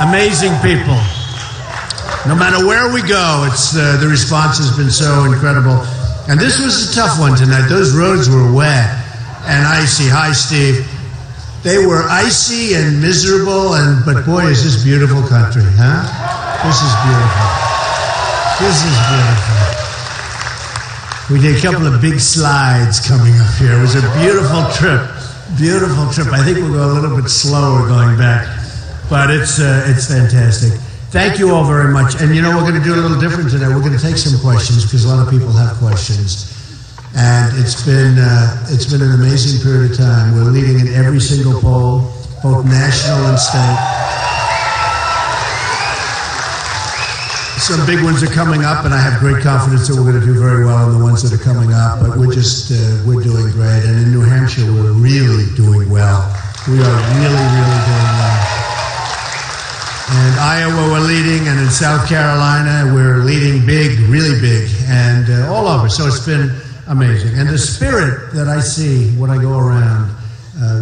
Amazing people. No matter where we go, it's the response has been so incredible. And this was a tough one tonight. Those roads were wet and icy. Hi, Steve. They were icy and miserable, but boy, is this beautiful country, huh? This is beautiful. This is beautiful. We did a couple of big slides coming up here. It was a beautiful trip. Beautiful trip. I think we'll go a little bit slower going back, but it's fantastic. Thank you all very much. And you know, we're going to do a little different today. We're going to take some questions because a lot of people have questions. And it's been an amazing period of time. We're leading in every single poll, both national and state. Some big ones are coming up, and I have great confidence that we're going to do very well in the ones that are coming up. But we're doing great. And in New Hampshire, we're really doing well. We are really, really doing well. And Iowa, we're leading, and in South Carolina, we're leading big, really big, and all over. So it's been amazing. And the spirit that I see when I go around,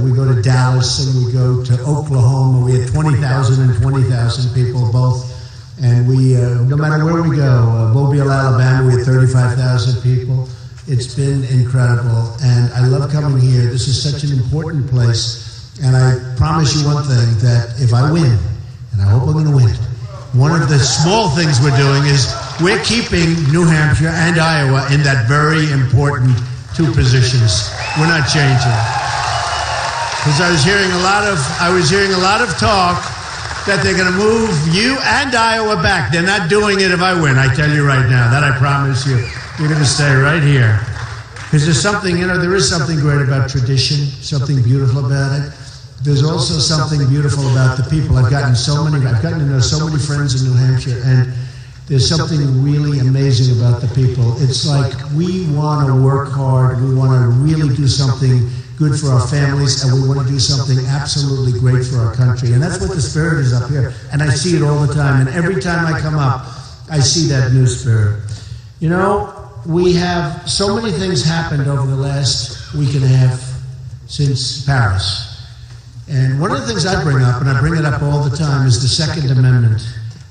we go to Dallas and we go to Oklahoma. We had 20,000 and 20,000 people both. And we, no matter where we go, Mobile, Alabama, we had 35,000 people. It's been incredible. And I love coming here. This is such an important place. And I promise you one thing, that if I win, and I hope I'm going to win, one of the small things we're doing is we're keeping New Hampshire and Iowa in that very important two positions. We're not changing. Because I was hearing a lot of talk that they're going to move you and Iowa back. They're not doing it if I win. I tell you right now, that I promise you. You're going to stay right here. Because there's something, there is something great about tradition, something beautiful about it. There's also something beautiful about the people. I've gotten to know so many friends in New Hampshire, and there's something really amazing about the people. It's like we want to work hard, we want to really do something good for our families, and we want to do something absolutely great for our country. And that's what the spirit is up here. And I see it all the time. And every time I come up, I see that new spirit. You know, we have so many things happened over the last week and a half since Paris. And one of the things I bring up, and I bring it up all the time, is the Second Amendment.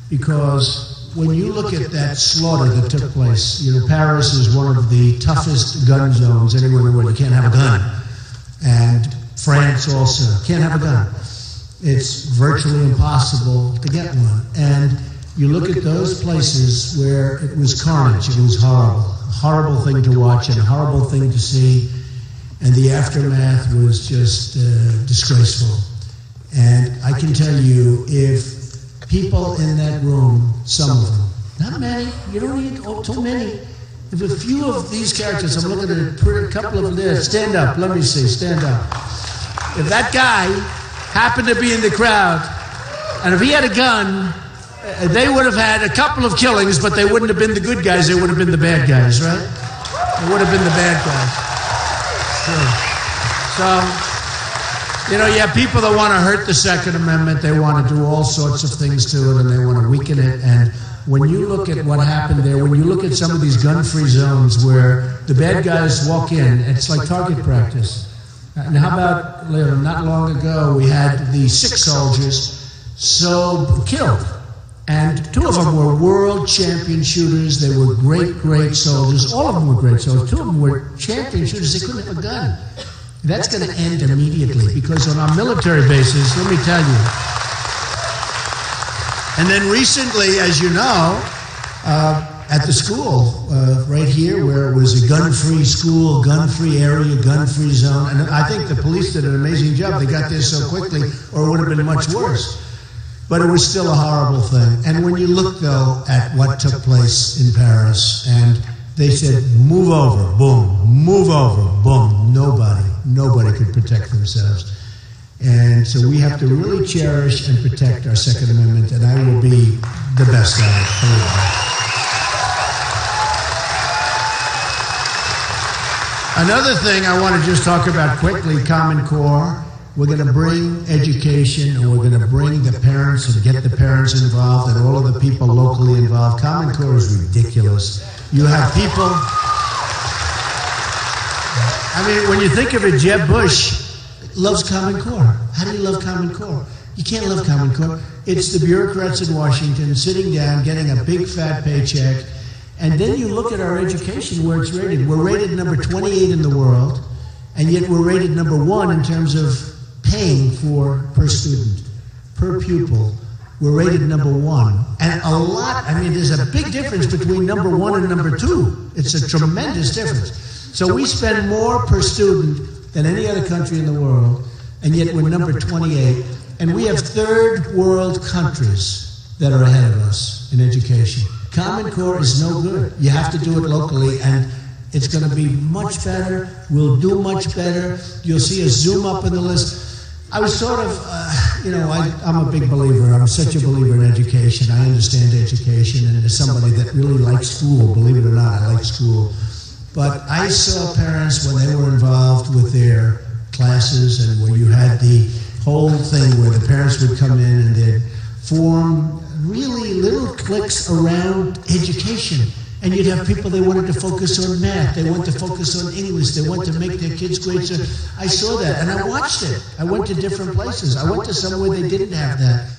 Because when you look at that slaughter that took place, Paris is one of the toughest gun zones anywhere in the world. You can't have a gun. And France also can't have a gun. It's virtually impossible to get one. And you look at those places where it was carnage, it was horrible thing to watch and a horrible thing to see. And the aftermath was just disgraceful. And I can tell you, if people in that room, some of them, not many, you don't need too many, if a few of these characters, I'm looking at a couple of them, stand up, let me see, stand up. If that guy happened to be in the crowd, and if he had a gun, they would have had a couple of killings, but they wouldn't have been the good guys, they would have been the bad guys, right? They would have been the bad guys. Sure. So, you have people that want to hurt the Second Amendment, they want to do all sorts of things to it, and they want to weaken it, and when you look at what happened there, when you look at some of these gun-free zones where the bad guys walk in, it's like target practice. And how about, not long ago, we had the 6 soldiers killed. And 2 of them were world champion shooters. They were great, great soldiers. All of them were great soldiers. 2 of them were champion shooters. They couldn't have a gun. That's going to end immediately because on our military bases, let me tell you, and then recently, as you know, at the school right here, where it was a gun-free school, gun-free area, gun-free zone, and I think the police did an amazing job. They got there so quickly, or it would have been much worse. But it was still a horrible thing. And when you look, though, at what took place in Paris, and they said, move over, boom, move over, boom, nobody could protect themselves. And so we have to really cherish and protect our Second Amendment, and I will be the best at it, believe me. Another thing I want to just talk about quickly, Common Core. We're going to bring education, and we're going to bring the parents and get the parents involved and all of the people locally involved. Common Core is ridiculous. You have people, when you think of it, Jeb Bush loves Common Core. How do you love Common Core? You can't love Common Core. It's the bureaucrats in Washington sitting down, getting a big fat paycheck, and then you look at our education where it's rated. We're rated number 28 in the world, and yet we're rated number 1 in terms of paying for per student, per pupil. We're rated number 1. And a lot, I mean, there's a big difference between number 1 and number 2. It's a tremendous difference. So we spend more per student than any other country in the world, and yet we're number 28. And we have third world countries that are ahead of us in education. Common Core is no good. You have to do it locally, and it's going to be much better. We'll do much better. You'll see us zoom up in the list. I was sort of, I'm a big believer. I'm such a believer in education. I understand education, and as somebody that really likes school, believe it or not, I like school. But I saw parents when they were involved with their classes and where you had the whole thing where the parents would come in and they'd form really little cliques around education. And you'd have people, they wanted to focus on math, they wanted to focus on English, they wanted to make their kids great. So I saw that, and I watched it. I went to different places. I went to some where they didn't have that.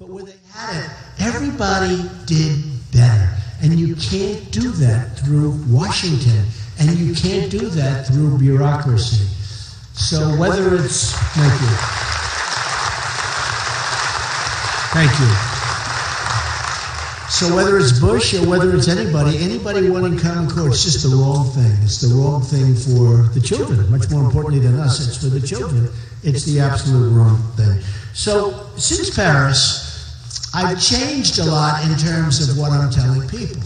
But where they had it, everybody did better. And you can't do that through Washington. And you can't do that through bureaucracy. So whether it's, thank you. So whether it's Bush or whether it's anybody wanting Common Core, it's just the wrong thing. It's the wrong thing for the children. Much more importantly than us, it's for the children. It's the absolute wrong thing. So since Paris, I've changed a lot in terms of what I'm telling people.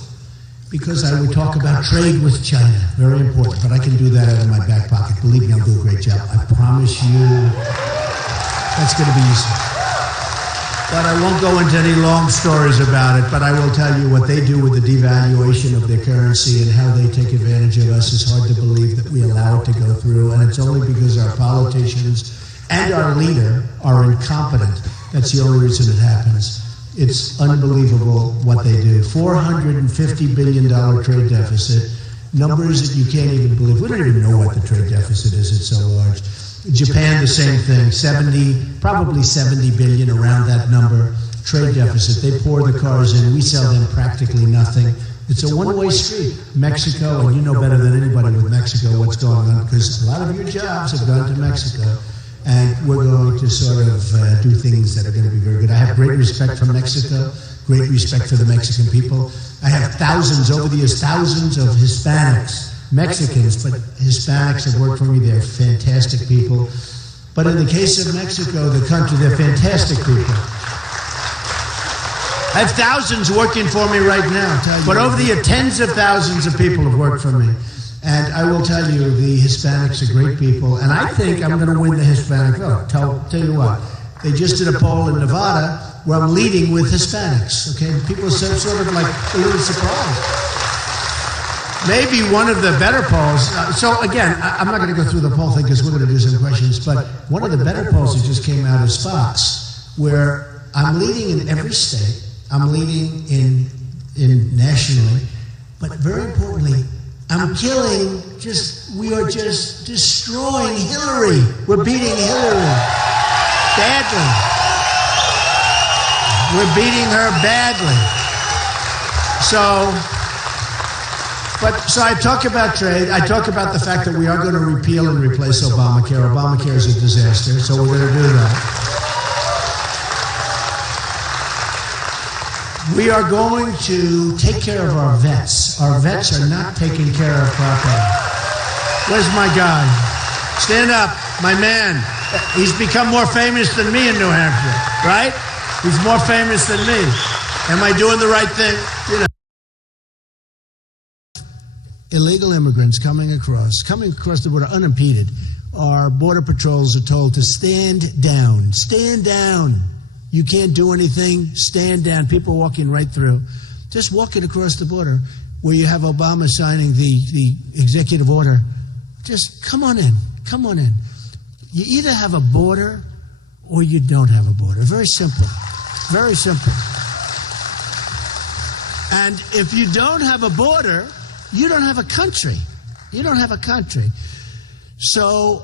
Because I would talk about trade with China. Very important. But I can do that out of my back pocket. Believe me, I'll do a great job. I promise you that's going to be easy. But I won't go into any long stories about it, but I will tell you what they do with the devaluation of their currency and how they take advantage of us is hard to believe that we allow it to go through, and it's only because our politicians and our leader are incompetent. That's the only reason it happens. It's unbelievable what they do. $450 billion trade deficit, numbers that you can't even believe. We don't even know what the trade deficit is, it's so large. Japan, the same thing, probably 70 billion, around that number, trade deficit. They pour the cars in, we sell them practically nothing. It's a one-way street. Mexico, and you know better than anybody with Mexico what's going on, because a lot of your jobs have gone to Mexico, and we're going to sort of do things that are going to be very good. I have great respect for Mexico, great respect for the Mexican people. I have over the years, thousands of Hispanics, Mexicans, but Hispanics have worked for me. They're fantastic people. But in the case of Mexico, the country, they're fantastic people. I have thousands working for me right now. But over the years, tens of thousands of people have worked for me. And I will tell you, the Hispanics are great people. And I think I'm going to win the Hispanic vote. Tell you what, they just did a poll in Nevada where I'm leading with Hispanics. Okay, people are sort of like a little surprised. Maybe one of the better polls, so again, I'm not going to go through the poll thing because we're going to do some questions, but one of the better polls that just came out is Fox, where I'm leading in every state, I'm leading in nationally, but very importantly, we are just destroying Hillary. We're beating Hillary badly. We're beating her badly. So I talk about trade. I talk about the fact that we are going to repeal and replace Obamacare. Obamacare is a disaster, so we're going to do that. We are going to take care of our vets. Our vets are not taken care of properly. Where's my guy? Stand up, my man. He's become more famous than me in New Hampshire, right? He's more famous than me. Am I doing the right thing? You know. Illegal immigrants coming across the border unimpeded. Our border patrols are told to stand down. Stand down. You can't do anything. Stand down. People walking right through. Just walking across the border where you have Obama signing the executive order. Just come on in. Come on in. You either have a border or you don't have a border. Very simple. Very simple. And if you don't have a border, you don't have a country. You don't have a country. So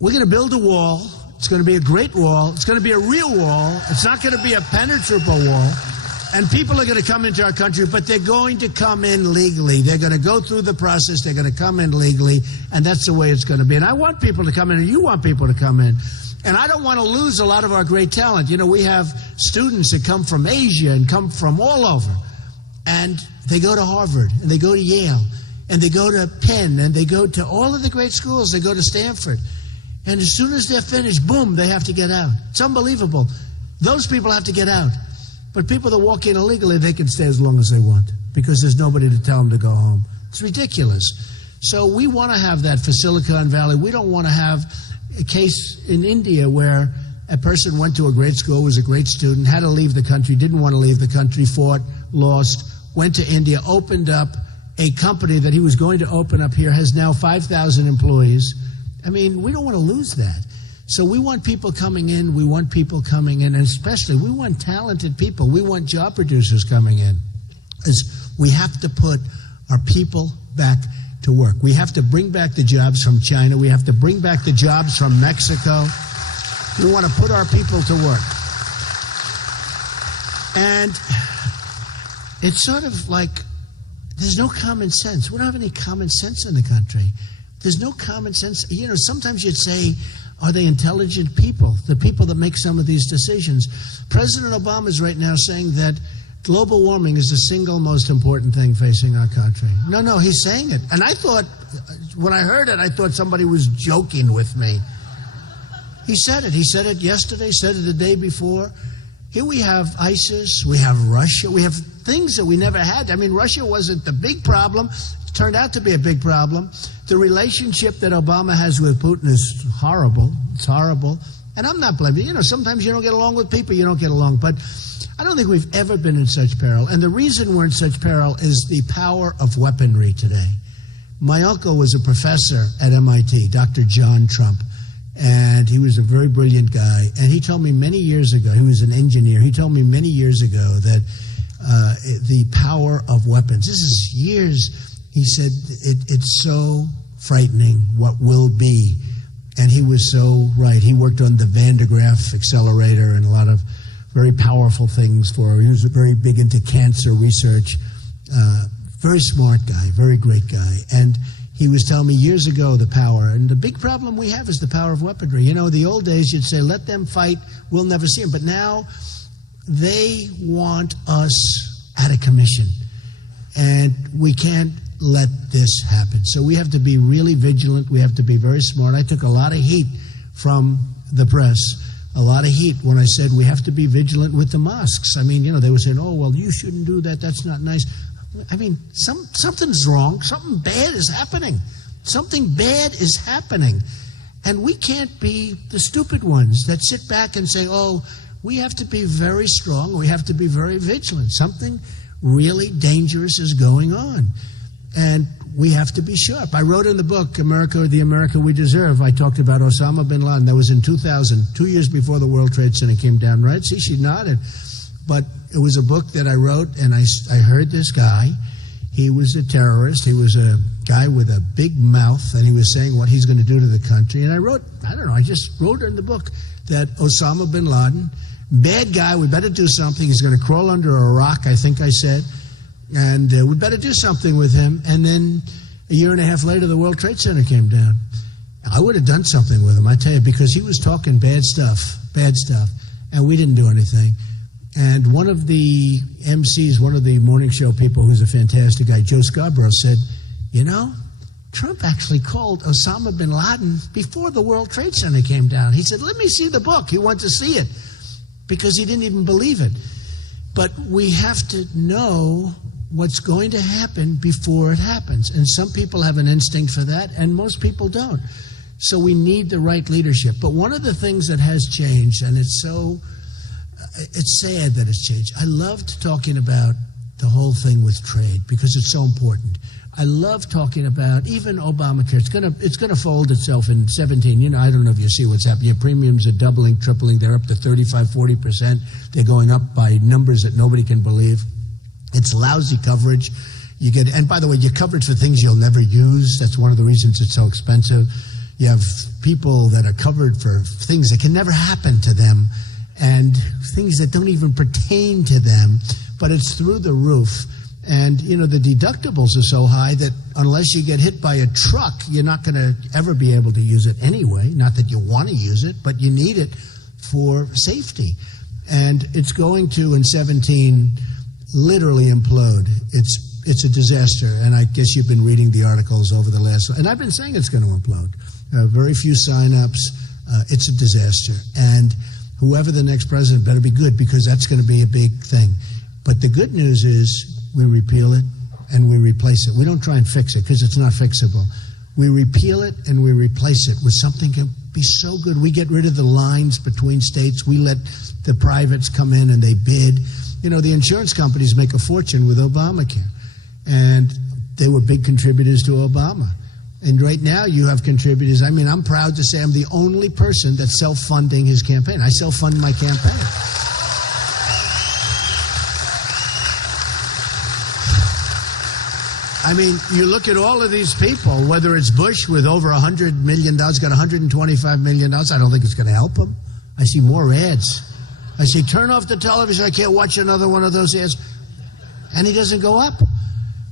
we're going to build a wall It's going to be a great wall. It's going to be a real wall. It's not going to be a penetrable wall. And people are going to come into our country, but they're going to come in legally. They're going to go through the process. They're going to come in legally, and that's the way it's going to be. And I want people to come in, and you want people to come in. And I don't want to lose a lot of our great talent. You know, we have students that come from Asia and come from all over. And they go to Harvard, and they go to Yale, and they go to Penn, and they go to all of the great schools. They go to Stanford. And as soon as they're finished, boom, they have to get out. It's unbelievable. Those people have to get out. But people that walk in illegally, they can stay as long as they want because there's nobody to tell them to go home. It's ridiculous. So we want to have that for Silicon Valley. We don't want to have a case in India where a person went to a great school, was a great student, had to leave the country, didn't want to leave the country, fought, lost, went to India, opened up a company that he was going to open up here, has now 5,000 employees. I mean, we don't want to lose that. So we want people coming in. We want people coming in, and especially we want talented people. We want job producers coming in. We have to put our people back to work. We have to bring back the jobs from China. We have to bring back the jobs from Mexico. We want to put our people to work. And it's sort of like there's no common sense. We don't have any common sense in the country. There's no common sense. You know, sometimes you'd say, are they intelligent people, the people that make some of these decisions? President Obama is right now saying that global warming is the single most important thing facing our country. No, he's saying it. And I thought, when I heard it, I thought somebody was joking with me. He said it. He said it yesterday, said it the day before. Here we have ISIS, we have Russia, we have things that we never had. I mean, Russia wasn't the big problem. It turned out to be a big problem. The relationship that Obama has with Putin is horrible. It's horrible. And I'm not blaming you. You know, sometimes you don't get along with people, you don't get along. But I don't think we've ever been in such peril. And the reason we're in such peril is the power of weaponry today. My uncle was a professor at MIT, Dr. John Trump. And he was a very brilliant guy. And he told me many years ago, he was an engineer, he told me many years ago that the power of weapons, this is years, he said, it's so frightening what will be. And he was so right. He worked on the Van de Graaff accelerator and a lot of very powerful things for, he was very big into cancer research, very smart guy, very great guy. And he was telling me years ago the power, and the big problem we have is the power of weaponry. You know, the old days you'd say, let them fight, we'll never see them. But now they want us out of commission, and we can't let this happen. So we have to be really vigilant. We have to be very smart. I took a lot of heat from the press, a lot of heat when I said we have to be vigilant with the mosques. I mean, you know, they were saying, oh, well, you shouldn't do that. That's not nice. I mean, something's wrong. Something bad is happening. Something bad is happening. And we can't be the stupid ones that sit back and say, oh, we have to be very strong. We have to be very vigilant. Something really dangerous is going on. And we have to be sharp. I wrote in the book, America, the America We Deserve, I talked about Osama bin Laden. That was in 2000, 2 years before the World Trade Center came down, right? See, she nodded. But it was a book that I wrote, and I heard this guy. He was a terrorist. He was a guy with a big mouth, and he was saying what he's going to do to the country. And I wrote, I just wrote in the book that Osama bin Laden, bad guy, we better do something. He's going to crawl under a rock, I think I said. And we better do something with him. And then a year and a half later, the World Trade Center came down. I would have done something with him, I tell you, because he was talking bad stuff, and we didn't do anything. And one of the MCs, one of the morning show people who's a fantastic guy, Joe Scarborough, said, you know, Trump actually called Osama bin Laden before the World Trade Center came down. He said, let me see the book. He wanted to see it because he didn't even believe it. But we have to know what's going to happen before it happens. And some people have an instinct for that, and most people don't. So we need the right leadership. But one of the things that has changed, and it's sad that it's changed. I loved talking about the whole thing with trade because it's so important. I love talking about even Obamacare. It's gonna fold itself in 17. You know, I don't know if you see what's happening. Your premiums are doubling, tripling. They're up to 35, 40%. They're going up by numbers that nobody can believe. It's lousy coverage. You get, and by the way, your coverage for things you'll never use. That's one of the reasons it's so expensive. You have people that are covered for things that can never happen to them and things that don't even pertain to them, but it's through the roof. And, the deductibles are so high that unless you get hit by a truck, you're not going to ever be able to use it anyway. Not that you want to use it, but you need it for safety. And it's going to, in 17, literally implode. It's a disaster. And I guess you've been reading the articles over the last... And I've been saying it's going to implode. Very few sign-ups. It's a disaster. And whoever the next president better be good, because that's going to be a big thing. But the good news is... we repeal it and we replace it. We don't try and fix it because it's not fixable. We repeal it and we replace it with something that can be so good. We get rid of the lines between states. We let the privates come in and they bid. The insurance companies make a fortune with Obamacare. And they were big contributors to Obama. And right now you have contributors. I'm proud to say I'm the only person that's self-funding his campaign. I self-fund my campaign. You look at all of these people, whether it's Bush with over $100 million, got $125 million. I don't think it's going to help him. I see more ads. I say, turn off the television. I can't watch another one of those ads. And he doesn't go up.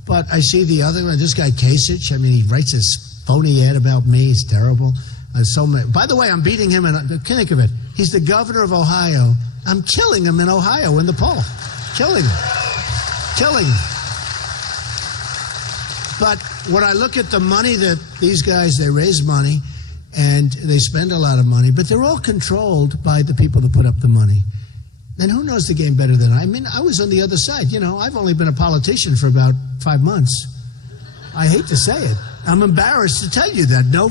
But I see the other one, this guy Kasich. He writes this phony ad about me. He's terrible. By the way, I'm beating him. Think of it. He's the governor of Ohio. I'm killing him in Ohio in the poll. Killing him. But when I look at the money that these guys, they raise money and they spend a lot of money, but they're all controlled by the people that put up the money. And who knows the game better than I? I was on the other side. I've only been a politician for about 5 months. I hate to say it. I'm embarrassed to tell you that. No,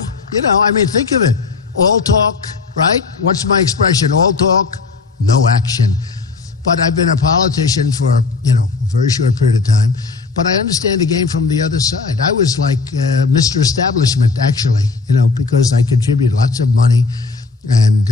think of it. All talk, right? What's my expression? All talk, no action. But I've been a politician for, a very short period of time. But I understand the game from the other side. I was like Mr. Establishment, actually, because I contribute lots of money. And,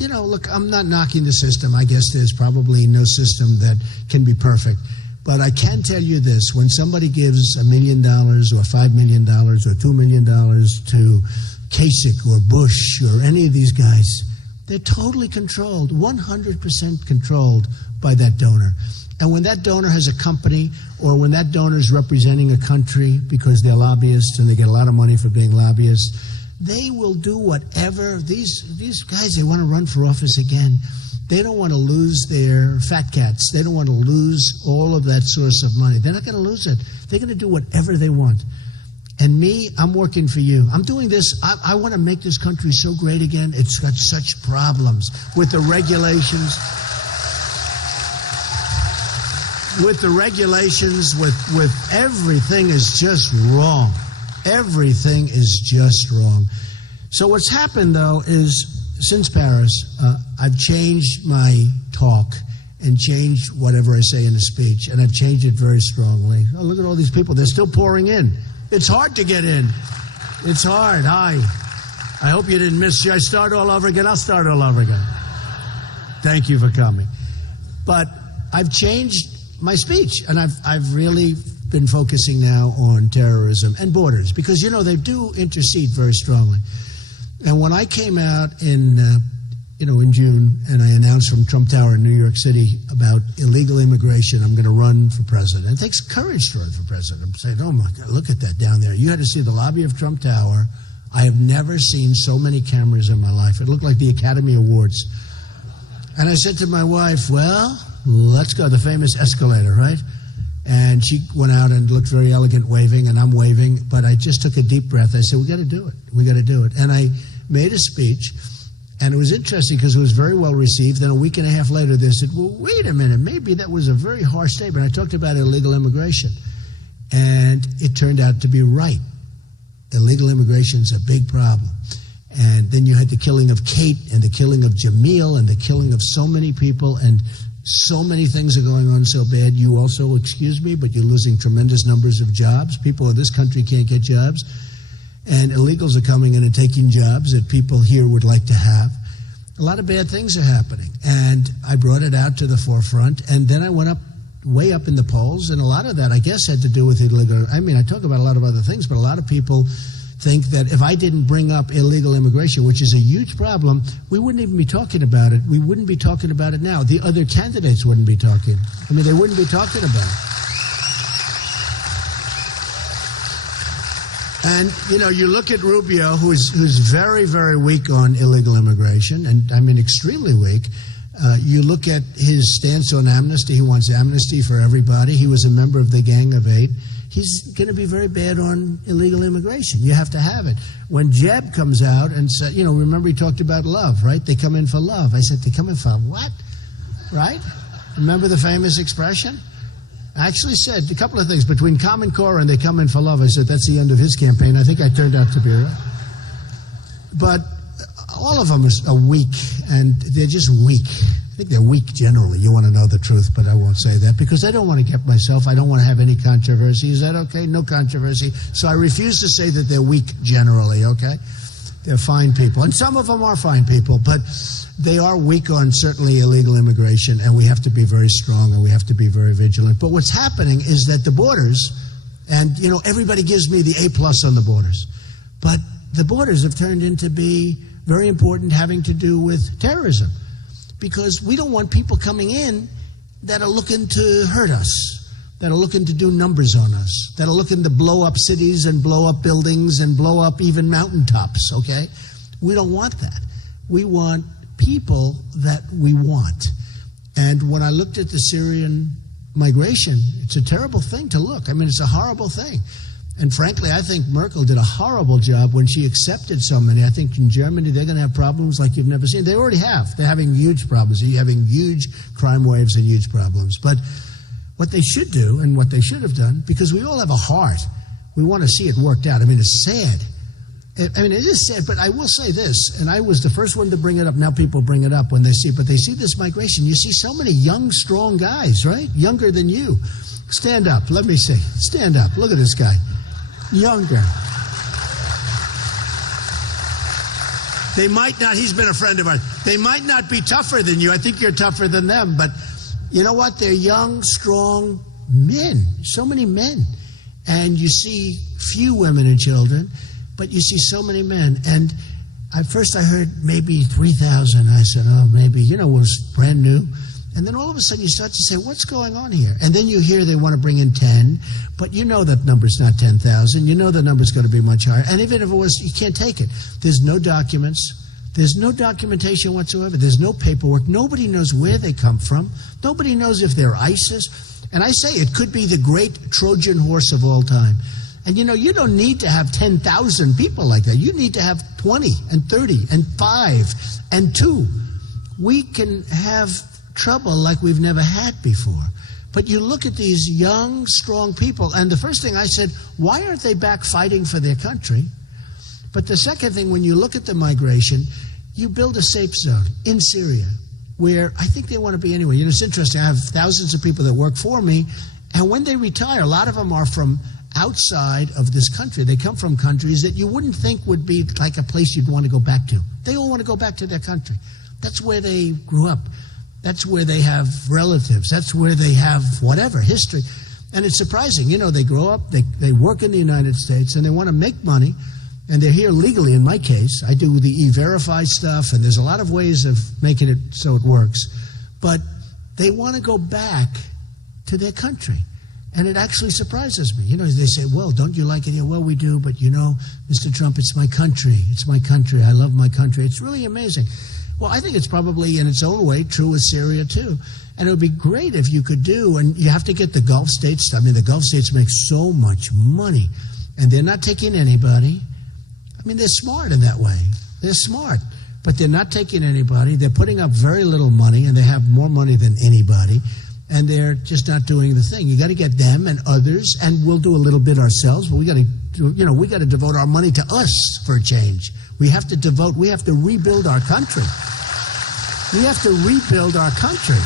look, I'm not knocking the system. I guess there's probably no system that can be perfect. But I can tell you this. When somebody gives $1 million or $5 million or $2 million to Kasich or Bush or any of these guys, they're totally controlled, 100% controlled by that donor. And when that donor has a company or when that donor is representing a country because they're lobbyists and they get a lot of money for being lobbyists, they will do whatever. These guys, they want to run for office again. They don't want to lose their fat cats. They don't want to lose all of that source of money. They're not going to lose it. They're going to do whatever they want. And me, I'm working for you. I'm doing this. I want to make this country so great again. It's got such problems with the regulations. With everything is just wrong. Everything is just wrong. So what's happened, though, is since Paris, I've changed my talk and changed whatever I say in a speech, and I've changed it very strongly. Oh, look at all these people. They're still pouring in. It's hard to get in. It's hard. Hi. I hope you didn't miss. Should I start all over again? I'll start all over again. Thank you for coming. But I've changed my speech, and I've really been focusing now on terrorism and borders because, they do intercede very strongly. And when I came out in June and I announced from Trump Tower in New York City about illegal immigration, I'm going to run for president. It takes courage to run for president. I'm saying, oh my God, look at that down there. You had to see the lobby of Trump Tower. I have never seen so many cameras in my life. It looked like the Academy Awards. And I said to my wife, well, let's go, the famous escalator, right? And she went out and looked very elegant waving, and I'm waving, but I just took a deep breath. I said, we got to do it. We got to do it. And I made a speech, and it was interesting because it was very well received. Then a week and a half later, they said, well, wait a minute, maybe that was a very harsh statement. I talked about illegal immigration, and it turned out to be right. Illegal immigration is a big problem. And then you had the killing of Kate and the killing of Jamil and the killing of so many people, and so many things are going on so bad. You also, excuse me, but you're losing tremendous numbers of jobs. People in this country can't get jobs. And illegals are coming in and taking jobs that people here would like to have. A lot of bad things are happening. And I brought it out to the forefront. And then I went way up in the polls. And a lot of that, I guess, had to do with illegal. I talk about a lot of other things, but a lot of people think that if I didn't bring up illegal immigration, which is a huge problem, we wouldn't even be talking about it. We wouldn't be talking about it now. The other candidates wouldn't be talking. I mean, they wouldn't be talking about it. And, you know, you look at Rubio, who's very, very weak on illegal immigration, and I mean extremely weak. You look at his stance on amnesty. He wants amnesty for everybody. He was a member of the Gang of Eight. He's going to be very bad on illegal immigration. You have to have it. When Jeb comes out and said, you know, remember he talked about love, right? They come in for love. I said, they come in for what? Right? Remember the famous expression? I actually said a couple of things. Between Common Core and they come in for love, I said, that's the end of his campaign. I think I turned out to be right. But all of them are weak, and they're just weak. I think they're weak generally. You want to know the truth, but I won't say that because I don't want to get myself. I don't want to have any controversy. Is that okay? No controversy. So I refuse to say that they're weak generally, okay? They're fine people. And some of them are fine people, but they are weak on certainly illegal immigration, and we have to be very strong and we have to be very vigilant. But what's happening is that the borders, and, you know, everybody gives me the A+ on the borders, but the borders have turned into be very important, having to do with terrorism. Because we don't want people coming in that are looking to hurt us, that are looking to do numbers on us, that are looking to blow up cities and blow up buildings and blow up even mountaintops, okay? We don't want that. We want people that we want. And when I looked at the Syrian migration, it's a terrible thing to look. I mean, it's a horrible thing. And frankly, I think Merkel did a horrible job when she accepted so many. I think in Germany, they're going to have problems like you've never seen. They already have. They're having huge problems. They're having huge crime waves and huge problems. But what they should do and what they should have done, because we all have a heart, we want to see it worked out. I mean, it's sad. I mean, it is sad, but I will say this, and I was the first one to bring it up. Now people bring it up when they see, but they see this migration. You see so many young, strong guys, right? Younger than you. Stand up. Let me see. Stand up. Look at this guy. Younger. They might not, he's been a friend of ours. They might not be tougher than you. I think you're tougher than them. But you know what? They're young, strong men. So many men. And you see few women and children, but you see so many men. And at first I heard maybe 3,000. I said, oh, maybe, you know, it was brand new. And then all of a sudden you start to say, what's going on here? And then you hear they want to bring in 10, but you know that number's not 10,000. You know the number's going to be much higher. And even if it was, you can't take it. There's no documents. There's no documentation whatsoever. There's no paperwork. Nobody knows where they come from. Nobody knows if they're ISIS. And I say it could be the great Trojan horse of all time. And you know, you don't need to have 10,000 people like that. You need to have 20 and 30 and 5 and 2. We can have trouble like we've never had before. But you look at these young, strong people, and the first thing I said, why aren't they back fighting for their country? But the second thing, when you look at the migration, you build a safe zone in Syria, where I think they want to be anyway. You know, it's interesting. I have thousands of people that work for me, and when they retire, a lot of them are from outside of this country. They come from countries that you wouldn't think would be like a place you'd want to go back to. They all want to go back to their country. That's where they grew up. That's where they have relatives. That's where they have whatever, history. And it's surprising. You know, they grow up, they work in the United States, and they want to make money, and they're here legally in my case. I do the E-Verify stuff, and there's a lot of ways of making it so it works. But they want to go back to their country. And it actually surprises me. You know, they say, well, don't you like it here? Well, we do, but you know, Mr. Trump, it's my country. It's my country. I love my country. It's really amazing. Well, I think it's probably in its own way true with Syria, too. And it would be great if you could do, and you have to get the Gulf states. I mean, the Gulf states make so much money, and they're not taking anybody. I mean, they're smart in that way. They're smart, but they're not taking anybody. They're putting up very little money, and they have more money than anybody, and they're just not doing the thing. You got to get them and others, and we'll do a little bit ourselves, but we got to devote our money to us for a change. We have to rebuild our country. We have to rebuild our country.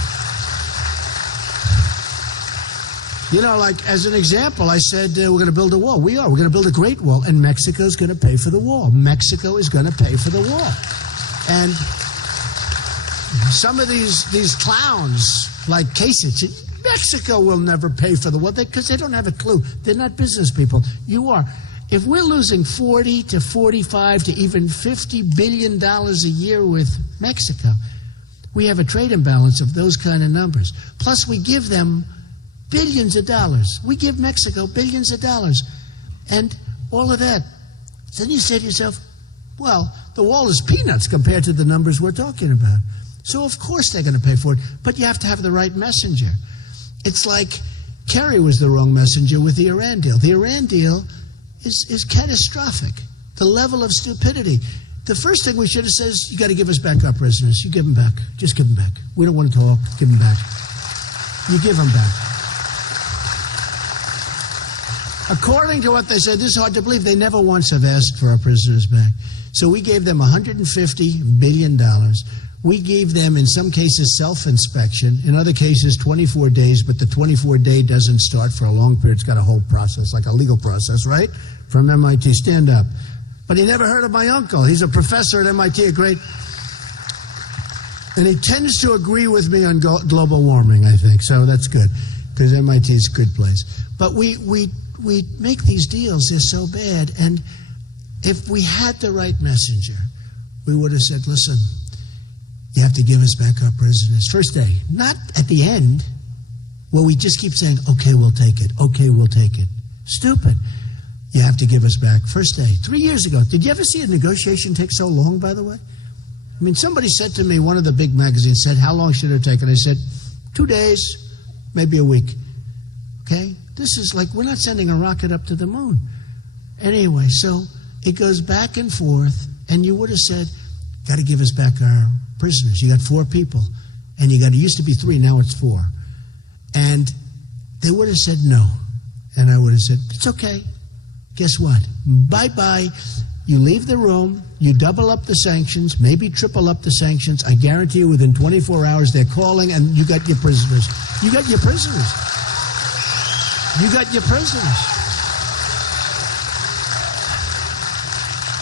You know, like as an example, I said we're going to build a wall. We are. We're going to build a great wall, and Mexico's going to pay for the wall. Mexico is going to pay for the wall. And some of these clowns, like Kasich, Mexico will never pay for the wall because they don't have a clue. They're not business people. You are. If we're losing 40 to 45 to even $50 billion a year with Mexico, we have a trade imbalance of those kind of numbers. Plus, we give them billions of dollars. We give Mexico billions of dollars. And all of that. Then you say to yourself, well, the wall is peanuts compared to the numbers we're talking about. So, of course, they're going to pay for it. But you have to have the right messenger. It's like Kerry was the wrong messenger with the Iran deal. The Iran deal is catastrophic. The level of stupidity. The first thing we should have said is, you got to give us back our prisoners. You give them back. Just give them back. We don't want to talk. Give them back. You give them back. According to what they said, this is hard to believe, they never once have asked for our prisoners back. So we gave them $150 billion. We gave them, in some cases, self-inspection. In other cases, 24 days, but the 24-day doesn't start for a long period. It's got a whole process, like a legal process, right? From MIT, stand up. But he never heard of my uncle. He's a professor at MIT, a great... And he tends to agree with me on global warming, I think. So that's good, because MIT is a good place. But we make these deals, they're so bad. And if we had the right messenger, we would have said, listen, you have to give us back our prisoners. First day, not at the end, where we just keep saying, okay, we'll take it. Okay, we'll take it. Stupid. You have to give us back. First day, 3 years ago. Did you ever see a negotiation take so long, by the way? I mean, somebody said to me, one of the big magazines said, how long should it take? And I said, 2 days, maybe a week. Okay? This is like, we're not sending a rocket up to the moon. Anyway, so it goes back and forth, and you would have said, got to give us back our prisoners. You got 4 people, and it used to be 3, now it's 4. And they would have said no. And I would have said, it's okay. Guess what? Bye-bye. You leave the room, you double up the sanctions, maybe triple up the sanctions. I guarantee you within 24 hours they're calling, and you got your prisoners. You got your prisoners. You got your prisoners.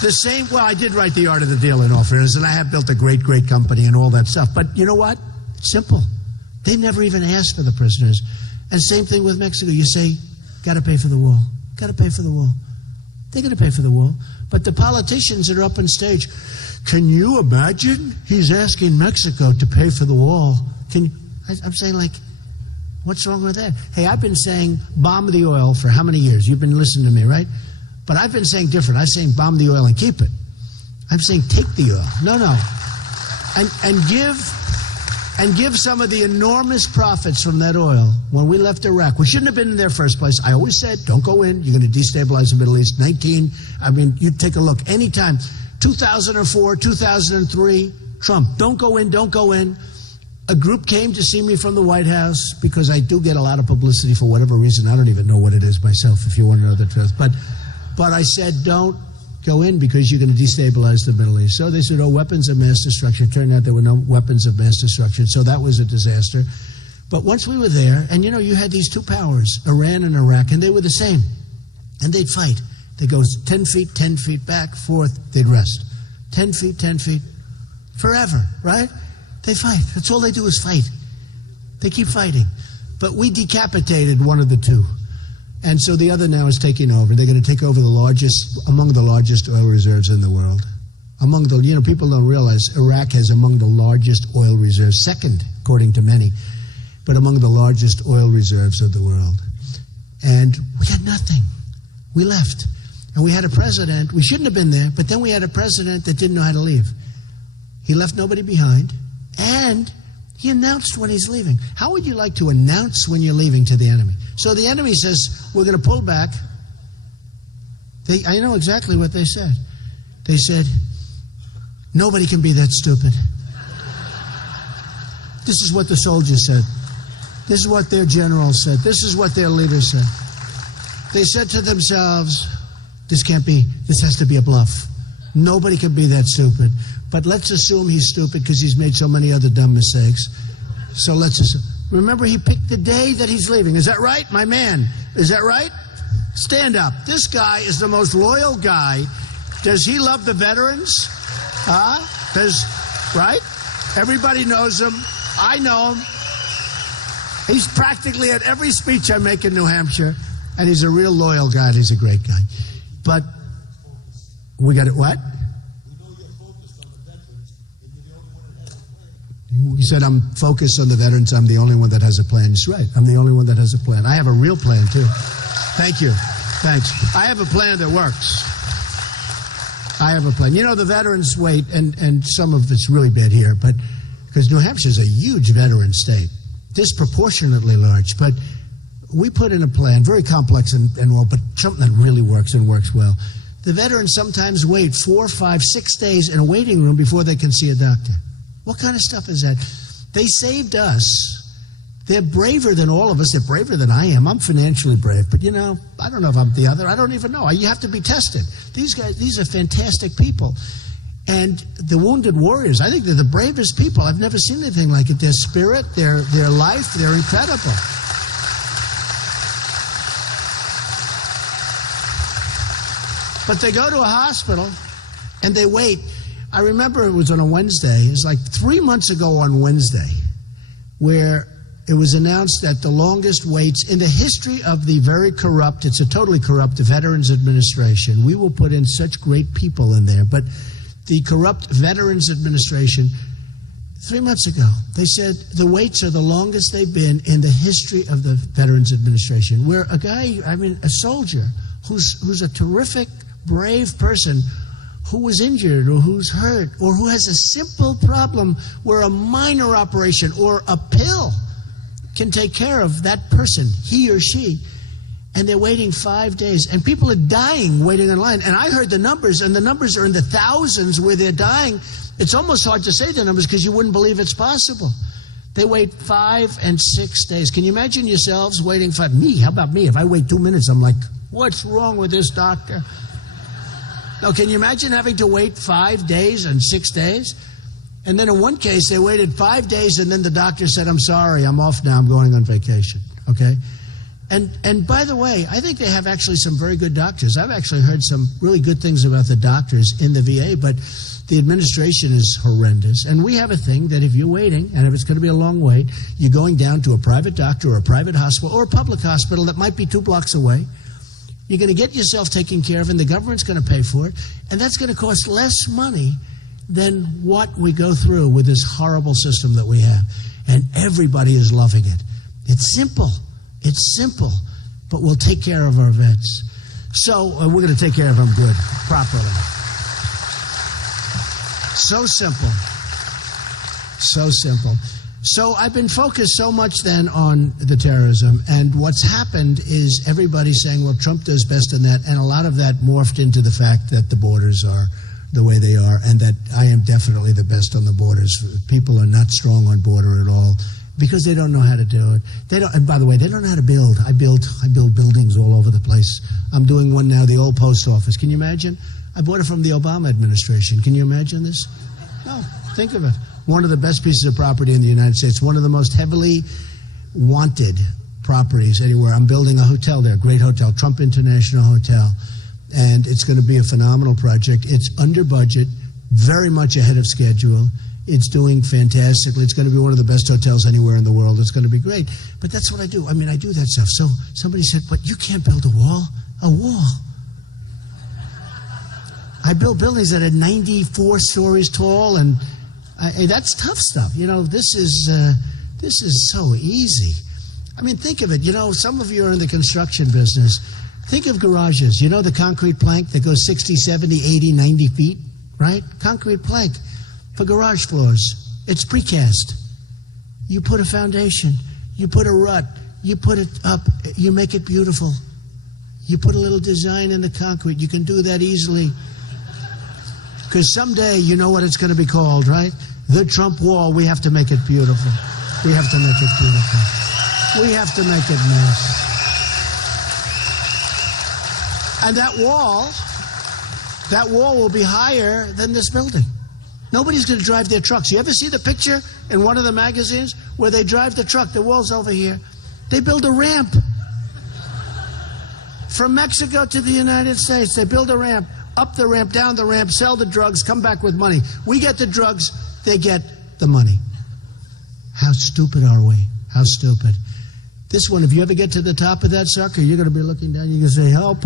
The same, well, I did write The Art of the Deal in all fairness, and I have built a great, great company and all that stuff. But you know what? Simple. They never even asked for the prisoners. And same thing with Mexico. You say, got to pay for the wall. Got to pay for the wall. They're going to pay for the wall. But the politicians that are up on stage, can you imagine? He's asking Mexico to pay for the wall. I'm saying, like, what's wrong with that? Hey, I've been saying bomb the oil for how many years? You've been listening to me, right? But I've been saying different. I'm saying bomb the oil and keep it. I'm saying take the oil. No. And give some of the enormous profits from that oil. When we left Iraq, we shouldn't have been in there first place. I always said, don't go in. You're going to destabilize the Middle East. You take a look. Anytime. 2004, 2003, Trump. Don't go in. A group came to see me from the White House because I do get a lot of publicity for whatever reason. I don't even know what it is myself, if you want to know the truth. But I said, don't go in because you're going to destabilize the Middle East. So they said, weapons of mass destruction. It turned out there were no weapons of mass destruction. So that was a disaster. But once we were there, and you had these 2 powers, Iran and Iraq, and they were the same. And they'd fight. They'd go 10 feet back, forth, they'd rest. 10 feet, forever, right? They fight. That's all they do is fight. They keep fighting. But we decapitated one of the 2. And so the other now is taking over. They're going to take over among the largest oil reserves in the world. People don't realize Iraq has among the largest oil reserves, second, according to many, but among the largest oil reserves of the world. And we had nothing. We left. And we had a president, we shouldn't have been there, but then we had a president that didn't know how to leave. He left nobody behind, and he announced when he's leaving. How would you like to announce when you're leaving to the enemy? So the enemy says, we're going to pull back. I know exactly what they said. They said, nobody can be that stupid. This is what the soldiers said. This is what their generals said. This is what their leaders said. They said to themselves, this has to be a bluff. Nobody can be that stupid. But let's assume he's stupid because he's made so many other dumb mistakes. So let's assume. Remember, he picked the day that he's leaving. Is that right, my man? Is that right? Stand up. This guy is the most loyal guy. Does he love the veterans? Right? Everybody knows him. I know him. He's practically at every speech I make in New Hampshire, and he's a real loyal guy, and he's a great guy. But we got it, what? He said, I'm focused on the veterans. I'm the only one that has a plan. He's right. I'm the only one that has a plan. I have a real plan, too. Thank you. Thanks. I have a plan that works. I have a plan. You know, the veterans wait, and some of it's really bad here, but because New Hampshire is a huge veteran state, disproportionately large. But we put in a plan, very complex and all, but something that really works and works well. The veterans sometimes wait 4, 5, 6 days in a waiting room before they can see a doctor. What kind of stuff is that? They saved us. They're braver than all of us. They're braver than I am. I'm financially brave. But, you know, I don't know if I'm the other. I don't even know. You have to be tested. These guys, these are fantastic people. And the Wounded Warriors, I think they're the bravest people. I've never seen anything like it. Their spirit, their life, they're incredible. But they go to a hospital and they wait. I remember it was on a Wednesday. It was like 3 months ago on Wednesday, where it was announced that the longest waits in the history of the very corrupt, it's a totally corrupt Veterans Administration. We will put in such great people in there, but the corrupt Veterans Administration, 3 months ago, they said the waits are the longest they've been in the history of the Veterans Administration, where a guy, a soldier, who's a terrific, brave person, who was injured or who's hurt or who has a simple problem where a minor operation or a pill can take care of that person, he or she, and they're waiting 5 days. And people are dying waiting in line. And I heard the numbers, and the numbers are in the thousands where they're dying. It's almost hard to say the numbers because you wouldn't believe it's possible. They wait 5 and 6 days. Can you imagine yourselves waiting for me? How about me? If I wait 2 minutes, I'm like, what's wrong with this doctor? Now, can you imagine having to wait 5 days and 6 days? And then in one case, they waited 5 days, and then the doctor said, I'm sorry, I'm off now, I'm going on vacation, okay? And by the way, I think they have actually some very good doctors. I've actually heard some really good things about the doctors in the VA, but the administration is horrendous. And we have a thing that if you're waiting, and if it's going to be a long wait, you're going down to a private doctor or a private hospital or a public hospital that might be 2 blocks away. You're going to get yourself taken care of, and the government's going to pay for it, and that's going to cost less money than what we go through with this horrible system that we have. And everybody is loving it. It's simple. It's simple, but we'll take care of our vets. So we're going to take care of them good, properly. So simple. So simple. So I've been focused so much then on the terrorism, and what's happened is everybody's saying, well, Trump does best in that, and a lot of that morphed into the fact that the borders are the way they are, and that I am definitely the best on the borders. People are not strong on border at all because they don't know how to do it. They don't, and by the way, they don't know how to build. I build buildings all over the place. I'm doing one now, the old post office. Can you imagine? I bought it from the Obama administration. Can you imagine this? No, think of it. One of the best pieces of property in the United States, one of the most heavily wanted properties anywhere. I'm building a hotel there, great hotel, Trump International Hotel, and it's going to be a phenomenal project. It's under budget, very much ahead of schedule. It's doing fantastically. It's going to be one of the best hotels anywhere in the world. It's going to be great. But that's what I do. I do that stuff. So somebody said, but you can't build a wall. A wall. I built buildings that are 94 stories tall, and that's tough stuff. This is so easy. Think of it. Some of you are in the construction business. Think of garages. The concrete plank that goes 60, 70, 80, 90 feet, right? Concrete plank for garage floors. It's precast. You put a foundation. You put a rut. You put it up. You make it beautiful. You put a little design in the concrete. You can do that easily. Because someday you know what it's going to be called, right? The Trump wall. We have to make it beautiful. We have to make it beautiful. We have to make it nice. And that wall will be higher than this building. Nobody's going to drive their trucks. You ever see the picture in one of the magazines where they drive the truck? The wall's over here. They build a ramp. From Mexico to the United States, they build a ramp. Up the ramp, down the ramp, sell the drugs, come back with money. We get the drugs, they get the money. How stupid are we? How stupid. This one, if you ever get to the top of that sucker, you're going to be looking down, you're going to say, help.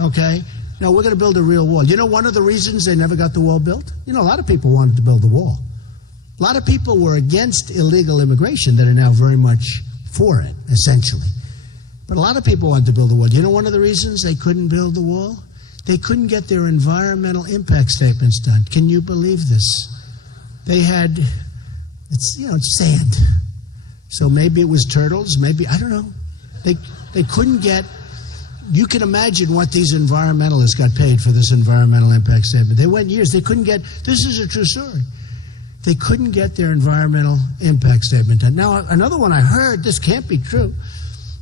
okay? No, we're going to build a real wall. You know one of the reasons they never got the wall built? You know, a lot of people wanted to build the wall. A lot of people were against illegal immigration that are now very much for it, essentially. But a lot of people wanted to build the wall. You know one of the reasons they couldn't build the wall? They couldn't get their environmental impact statements done. Can you believe this? They had, it's sand. So maybe it was turtles, maybe, I don't know. They couldn't get, you can imagine what these environmentalists got paid for this environmental impact statement. They went years, they couldn't get, this is a true story. They couldn't get their environmental impact statement done. Now, another one I heard, this can't be true,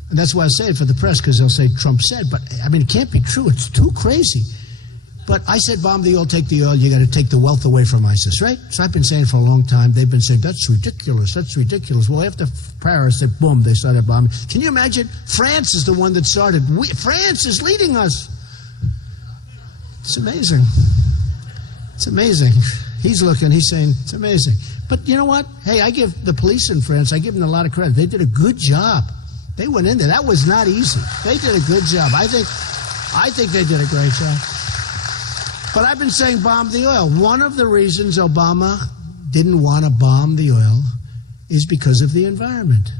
and that's why I say it for the press, because they'll say Trump said, but I mean, it can't be true. It's too crazy. But I said, bomb the oil, take the oil, you got to take the wealth away from ISIS, right? So I've been saying for a long time, they've been saying, that's ridiculous, that's ridiculous. Well, after Paris, boom, they started bombing. Can you imagine? France is the one that started. France is leading us. It's amazing. It's amazing. He's looking, he's saying, it's amazing. But you know what? Hey, I give the police in France, I give them a lot of credit. They did a good job. They went in there. That was not easy. They did a good job. I think they did a great job. But I've been saying bomb the oil. One of the reasons Obama didn't want to bomb the oil is because of the environment.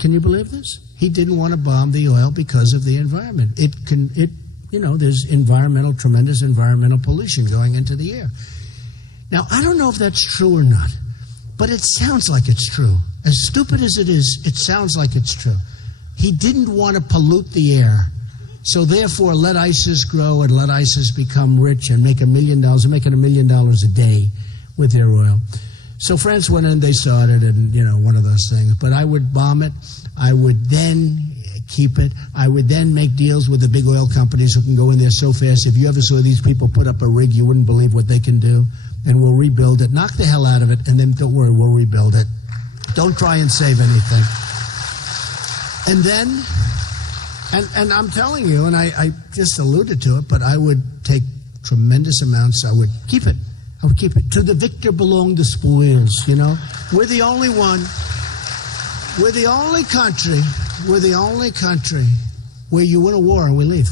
Can you believe this? He didn't want to bomb the oil because of the environment. There's tremendous environmental pollution going into the air. Now, I don't know if that's true or not, but it sounds like it's true. As stupid as it is, it sounds like it's true. He didn't want to pollute the air, so therefore let ISIS grow and let ISIS become rich and make $1 million. They're making $1 million a day with their oil. So France went in, they started, and, one of those things. But I would bomb it. I would then keep it. I would then make deals with the big oil companies who can go in there so fast. If you ever saw these people put up a rig, you wouldn't believe what they can do. And we'll rebuild it. Knock the hell out of it, and then don't worry, we'll rebuild it. Don't try and save anything. And then, and I'm telling you, and I just alluded to it, but I would take tremendous amounts. I would keep it. I would keep it. To the victor belong the spoils, We're the only one. We're the only country where you win a war and we leave.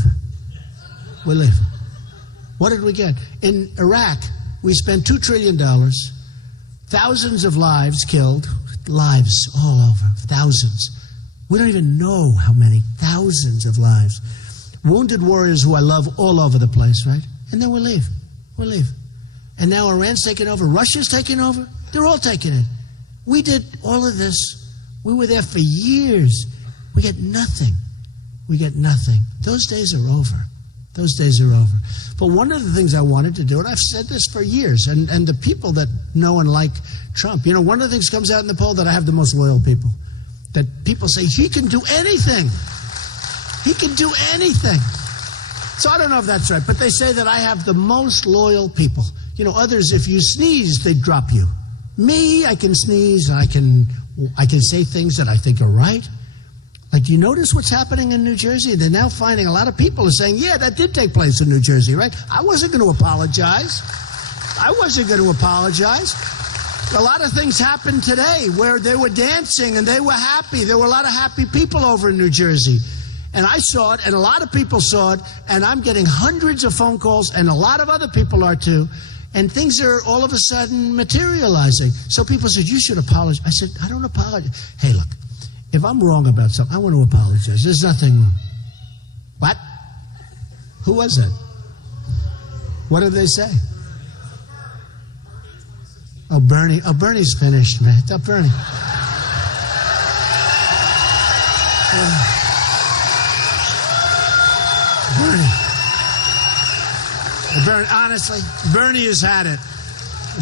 We leave. What did we get? In Iraq, we spent $2 trillion, thousands of lives killed, lives all over, thousands. We don't even know how many, thousands of lives. Wounded warriors who I love all over the place, right? And then we leave. We leave. And now Iran's taking over. Russia's taking over. They're all taking it. We did all of this. We were there for years. We get nothing. We get nothing. Those days are over. Those days are over. But one of the things I wanted to do, and I've said this for years, and the people that know and like Trump, one of the things comes out in the poll that I have the most loyal people. That people say, he can do anything. He can do anything. So I don't know if that's right, but they say that I have the most loyal people. Others, if you sneeze, they drop you. Me, I can sneeze, I can say things that I think are right. Like, do you notice what's happening in New Jersey? They're now finding a lot of people are saying, yeah, that did take place in New Jersey, right? I wasn't going to apologize. A lot of things happened today where they were dancing and they were happy. There were a lot of happy people over in New Jersey. And I saw it, and a lot of people saw it, and I'm getting hundreds of phone calls, and a lot of other people are too. And things are all of a sudden materializing. So people said, you should apologize. I said, I don't apologize. Hey, look. If I'm wrong about something, I want to apologize. There's nothing wrong. What? Who was it? What did they say? Oh, Bernie. Oh, Bernie's finished, man. Oh, Bernie. Bernie, honestly, Bernie has had it.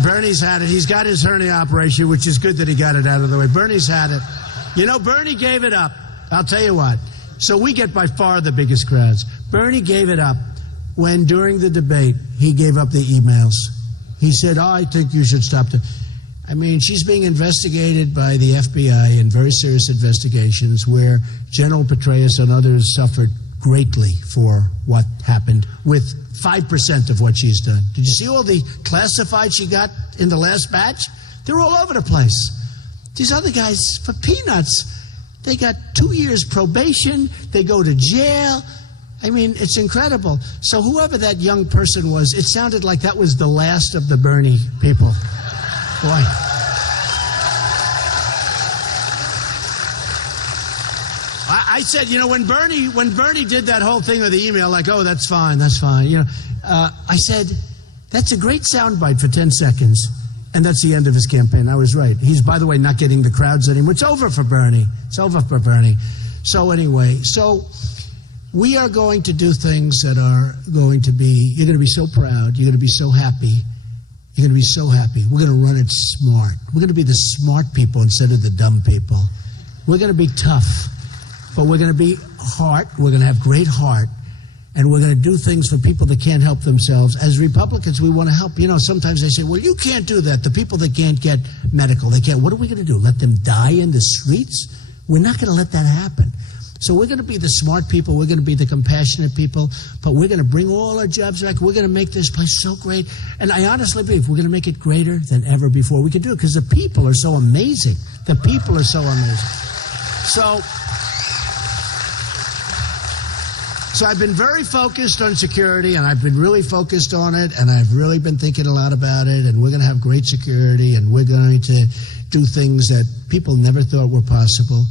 Bernie's had it. He's got his hernia operation, which is good that he got it out of the way. Bernie's had it. Bernie gave it up. I'll tell you what. So we get by far the biggest crowds. Bernie gave it up when, during the debate, he gave up the emails. He said, I think you should stop. She's being investigated by the FBI in very serious investigations where General Petraeus and others suffered greatly for what happened with 5% of what she's done. Did you see all the classified she got in the last batch? They're all over the place. These other guys, for peanuts, they got 2 years probation, they go to jail. I mean, it's incredible. So whoever that young person was, it sounded like that was the last of the Bernie people. Boy. I said, you know, when Bernie did that whole thing with the email, like, oh, that's fine, you know, I said, that's a great soundbite for 10 seconds, and that's the end of his campaign. I was right. He's, by the way, not getting the crowds anymore. It's over for Bernie. It's over for Bernie. So anyway, we are going to do things that are going to be, you're going to be so proud, you're going to be so happy. You're going to be so happy. We're going to run it smart. We're going to be the smart people instead of the dumb people. We're going to be tough. But we're going to be heart, we're going to have great heart, and we're going to do things for people that can't help themselves. As Republicans, we want to help. You know, sometimes they say, well, you can't do that. The people that can't get medical, they can't. What are we going to do? Let them die in the streets? We're not going to let that happen. So we're going to be the smart people. We're going to be the compassionate people. But we're going to bring all our jobs back. We're going to make this place so great. And I honestly believe we're going to make it greater than ever before. We can do it because the people are so amazing. The people are so amazing. So I've been very focused on security, and I've been really focused on it, and I've really been thinking a lot about it, and we're going to have great security, and we're going to do things that people never thought were possible,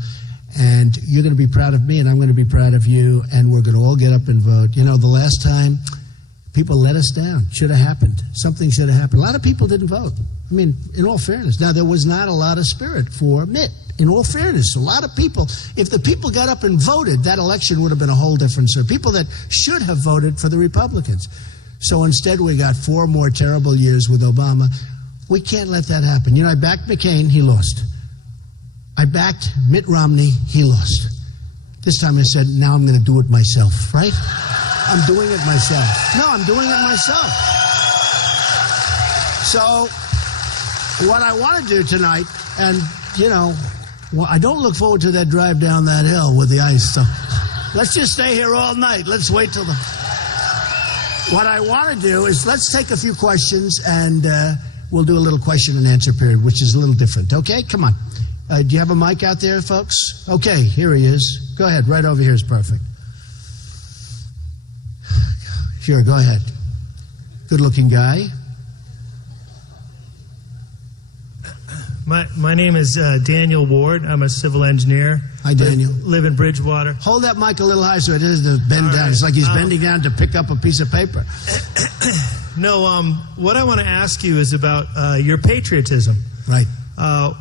and you're going to be proud of me, and I'm going to be proud of you, and we're going to all get up and vote. You know, the last time, people let us down. Should have happened. Something should have happened. A lot of people didn't vote. I mean, in all fairness. Now, there was not a lot of spirit for Mitt. In all fairness, a lot of people, if the people got up and voted, that election would have been a whole different story. People that should have voted for the Republicans. So instead, we got 4 more terrible years with Obama. We can't let that happen. You know, I backed McCain, he lost. I backed Mitt Romney, he lost. This time I said, now I'm going to do it myself, right? I'm doing it myself. No, I'm doing it myself. So what I want to do tonight, and, you know, well, I don't look forward to that drive down that hill with the ice. So let's just stay here all night. Let's wait till What I want to do is let's take a few questions, and we'll do a little question and answer period, which is a little different. Okay? Come on. Do you have a mic out there, folks? Okay, here he is. Go ahead. Right over here is perfect. Sure, go ahead. Good-looking guy. My name is Daniel Ward. I'm a civil engineer. Hi, Daniel. Live in Bridgewater. Hold that mic a little higher so it doesn't bend down. Right. It's like he's bending down to pick up a piece of paper. No, what I want to ask you is about your patriotism. Right.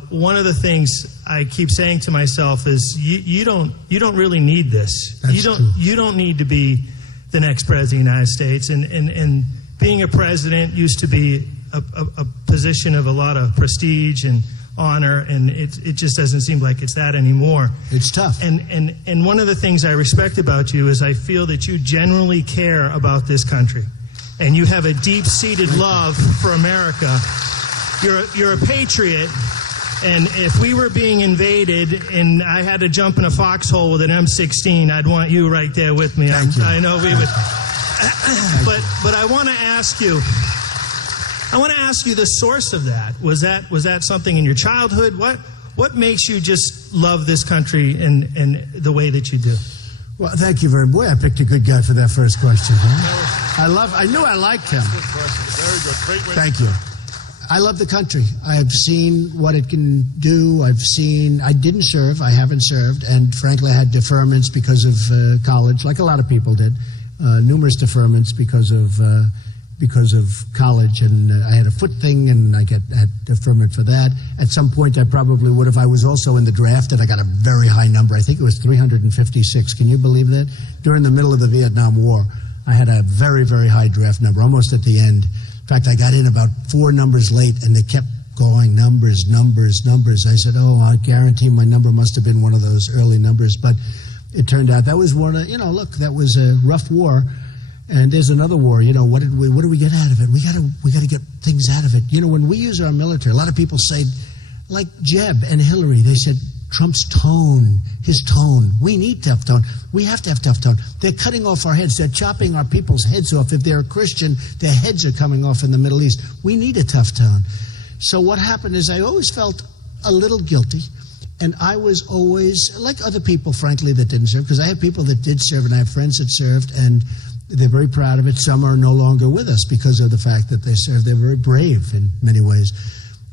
One of the things I keep saying to myself is you don't really need this. That's true. You don't need to be the next president of the United States. And being a president used to be a position of a lot of prestige and honor, and it just doesn't seem like it's that anymore. It's tough. And one of the things I respect about you is I feel that you genuinely care about this country, and you have a deep-seated love for America. You're a patriot, and if we were being invaded and I had to jump in a foxhole with an M16, I'd want you right there with me. I know we would. But I want to ask you. I want to ask you the source of that. Was that something in your childhood? What makes you just love this country and the way that you do? Well, thank you very much. Boy, I picked a good guy for that first question. Huh? I knew I liked him. Very good. Great way. Thank you. I love the country. I've seen what it can do. I didn't serve. I haven't served. And frankly, I had deferments because of college, like a lot of people did. Numerous deferments because of college, and I had a foot thing, and I had deferment for that. At some point, I probably would have. I was also in the draft, and I got a very high number. I think it was 356. Can you believe that? During the middle of the Vietnam War, I had a very, very high draft number, almost at the end. In fact, I got in about 4 numbers late, and they kept going, numbers. I said, I guarantee my number must have been one of those early numbers. But it turned out that was one of, look, that was a rough war. And there's another war. What do we get out of it? We got to get things out of it. When we use our military, a lot of people say, like Jeb and Hillary, they said Trump's tone, his tone. We need tough tone. We have to have tough tone. They're cutting off our heads. They're chopping our people's heads off. If they're a Christian, their heads are coming off in the Middle East. We need a tough tone. So what happened is I always felt a little guilty. And I was always, like other people, frankly, that didn't serve, because I have people that did serve, and I have friends that served, and they're very proud of it. Some are no longer with us because of the fact that they served. They're very brave in many ways.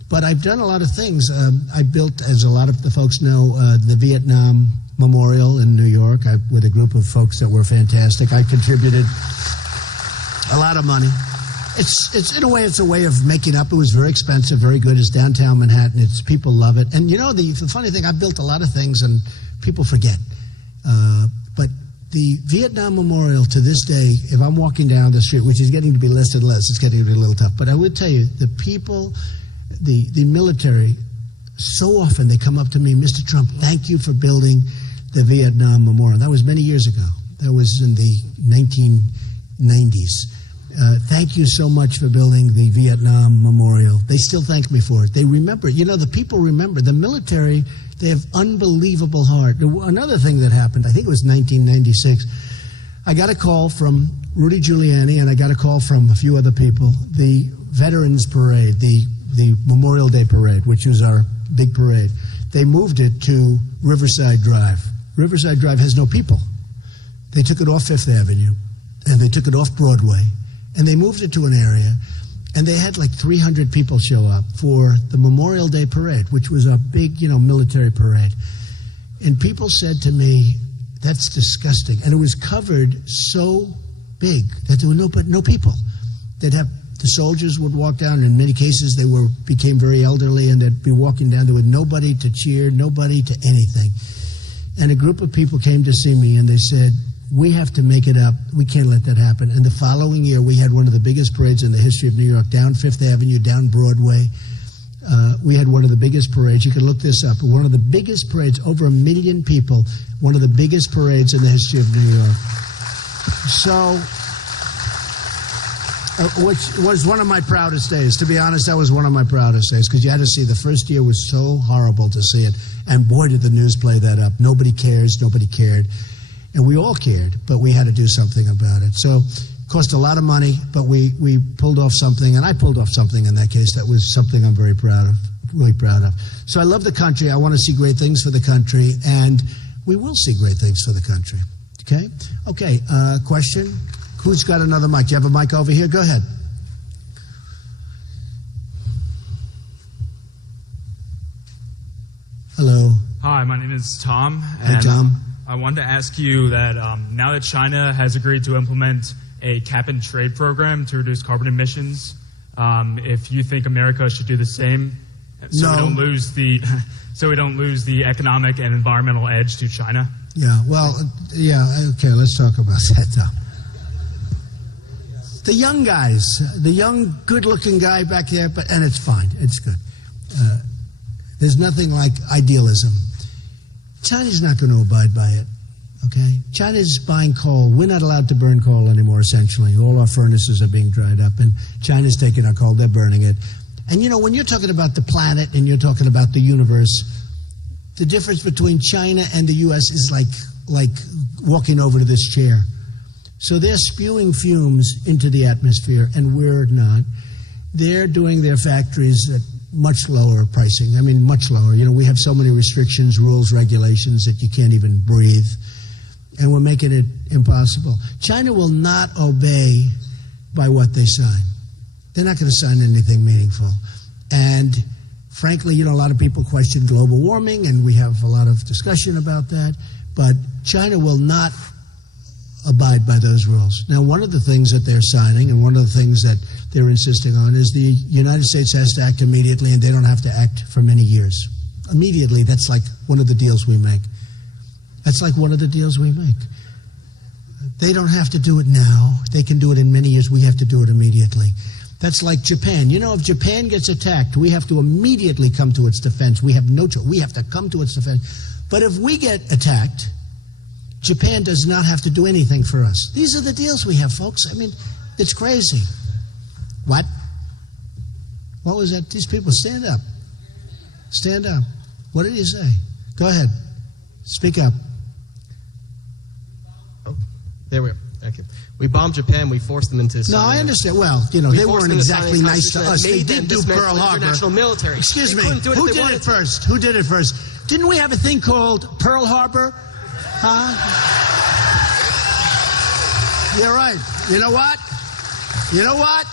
But I've done a lot of things. I built, as a lot of the folks know, the Vietnam Memorial in New York with a group of folks that were fantastic. I contributed a lot of money. It's in a way, it's a way of making up. It was very expensive, very good. It's downtown Manhattan. People love it. And you know, the funny thing, I built a lot of things and people forget. But the Vietnam Memorial to this day, if I'm walking down the street, which is getting to be less and less, it's getting to be a little tough. But I would tell you, the people, the military, so often they come up to me, Mr. Trump, thank you for building the Vietnam Memorial. That was many years ago. That was in the 1990s. Thank you so much for building the Vietnam Memorial. They still thank me for it. They remember it. You know, the people remember. The military, they have unbelievable heart. Another thing that happened, I think it was 1996, I got a call from Rudy Giuliani, and I got a call from a few other people. The Veterans Parade, the Memorial Day Parade, which was our big parade, they moved it to Riverside Drive. Riverside Drive has no people. They took it off Fifth Avenue, and they took it off Broadway, and they moved it to an area, and they had like 300 people show up for the Memorial Day Parade, which was a big, military parade. And people said to me, that's disgusting. And it was covered so big that there were no people. The soldiers would walk down. In many cases, they became very elderly, and they'd be walking down there with nobody to cheer, nobody to anything. And a group of people came to see me, and they said, we have to make it up. We can't let that happen. And the following year, we had one of the biggest parades in the history of New York, down Fifth Avenue, down Broadway. We had one of the biggest parades. You can look this up. One of the biggest parades, over 1 million people, one of the biggest parades in the history of New York. So, which was one of my proudest days. To be honest, that was one of my proudest days, because you had to see, the first year was so horrible to see it. And boy, did the news play that up. Nobody cares, nobody cared. And we all cared, but we had to do something about it. So it cost a lot of money, but we pulled off something, and I pulled off something in that case that was something I'm very proud of, really proud of. So I love the country. I want to see great things for the country, and we will see great things for the country. Okay? Okay, question? Who's got another mic? Do you have a mic over here? Go ahead. Hello. Hi, my name is Tom. Hey, Tom. I wanted to ask you that now that China has agreed to implement a cap-and-trade program to reduce carbon emissions, if you think America should do the same, so we don't lose the economic and environmental edge to China. Yeah. Well. Yeah. Okay. Let's talk about that, Tom. The young guys, the young, good-looking guy back there, and it's fine. It's good. There's nothing like idealism. China's not going to abide by it, okay? China's buying coal. We're not allowed to burn coal anymore, essentially. All our furnaces are being dried up, and China's taking our coal. They're burning it. And, when you're talking about the planet and you're talking about the universe, the difference between China and the U.S. is like walking over to this chair. So they're spewing fumes into the atmosphere, and we're not. They're doing their factories at much lower pricing. I mean, much lower. We have so many restrictions, rules, regulations that you can't even breathe. And we're making it impossible. China will not obey by what they sign. They're not going to sign anything meaningful. And frankly, a lot of people question global warming, and we have a lot of discussion about that. But China will not abide by those rules. Now, one of the things that they're signing, and one of the things that they're insisting on, is the United States has to act immediately, and they don't have to act for many years. Immediately, that's like one of the deals we make. That's like one of the deals we make. They don't have to do it now. They can do it in many years. We have to do it immediately. That's like Japan. If Japan gets attacked, we have to immediately come to its defense. We have no choice. We have to come to its defense. But if we get attacked, Japan does not have to do anything for us. These are the deals we have, folks. I mean, it's crazy. What? What was that? These people, stand up. Stand up. What did you say? Go ahead. Speak up. Oh, there we are. Thank you. We bombed Japan. We forced them into. No, I understand. Well, they weren't exactly nice to us. They did do Pearl Harbor. Military. Excuse me. Who did it first? Who did it first? Didn't we have a thing called Pearl Harbor? Huh? You're right. You know what? You know what?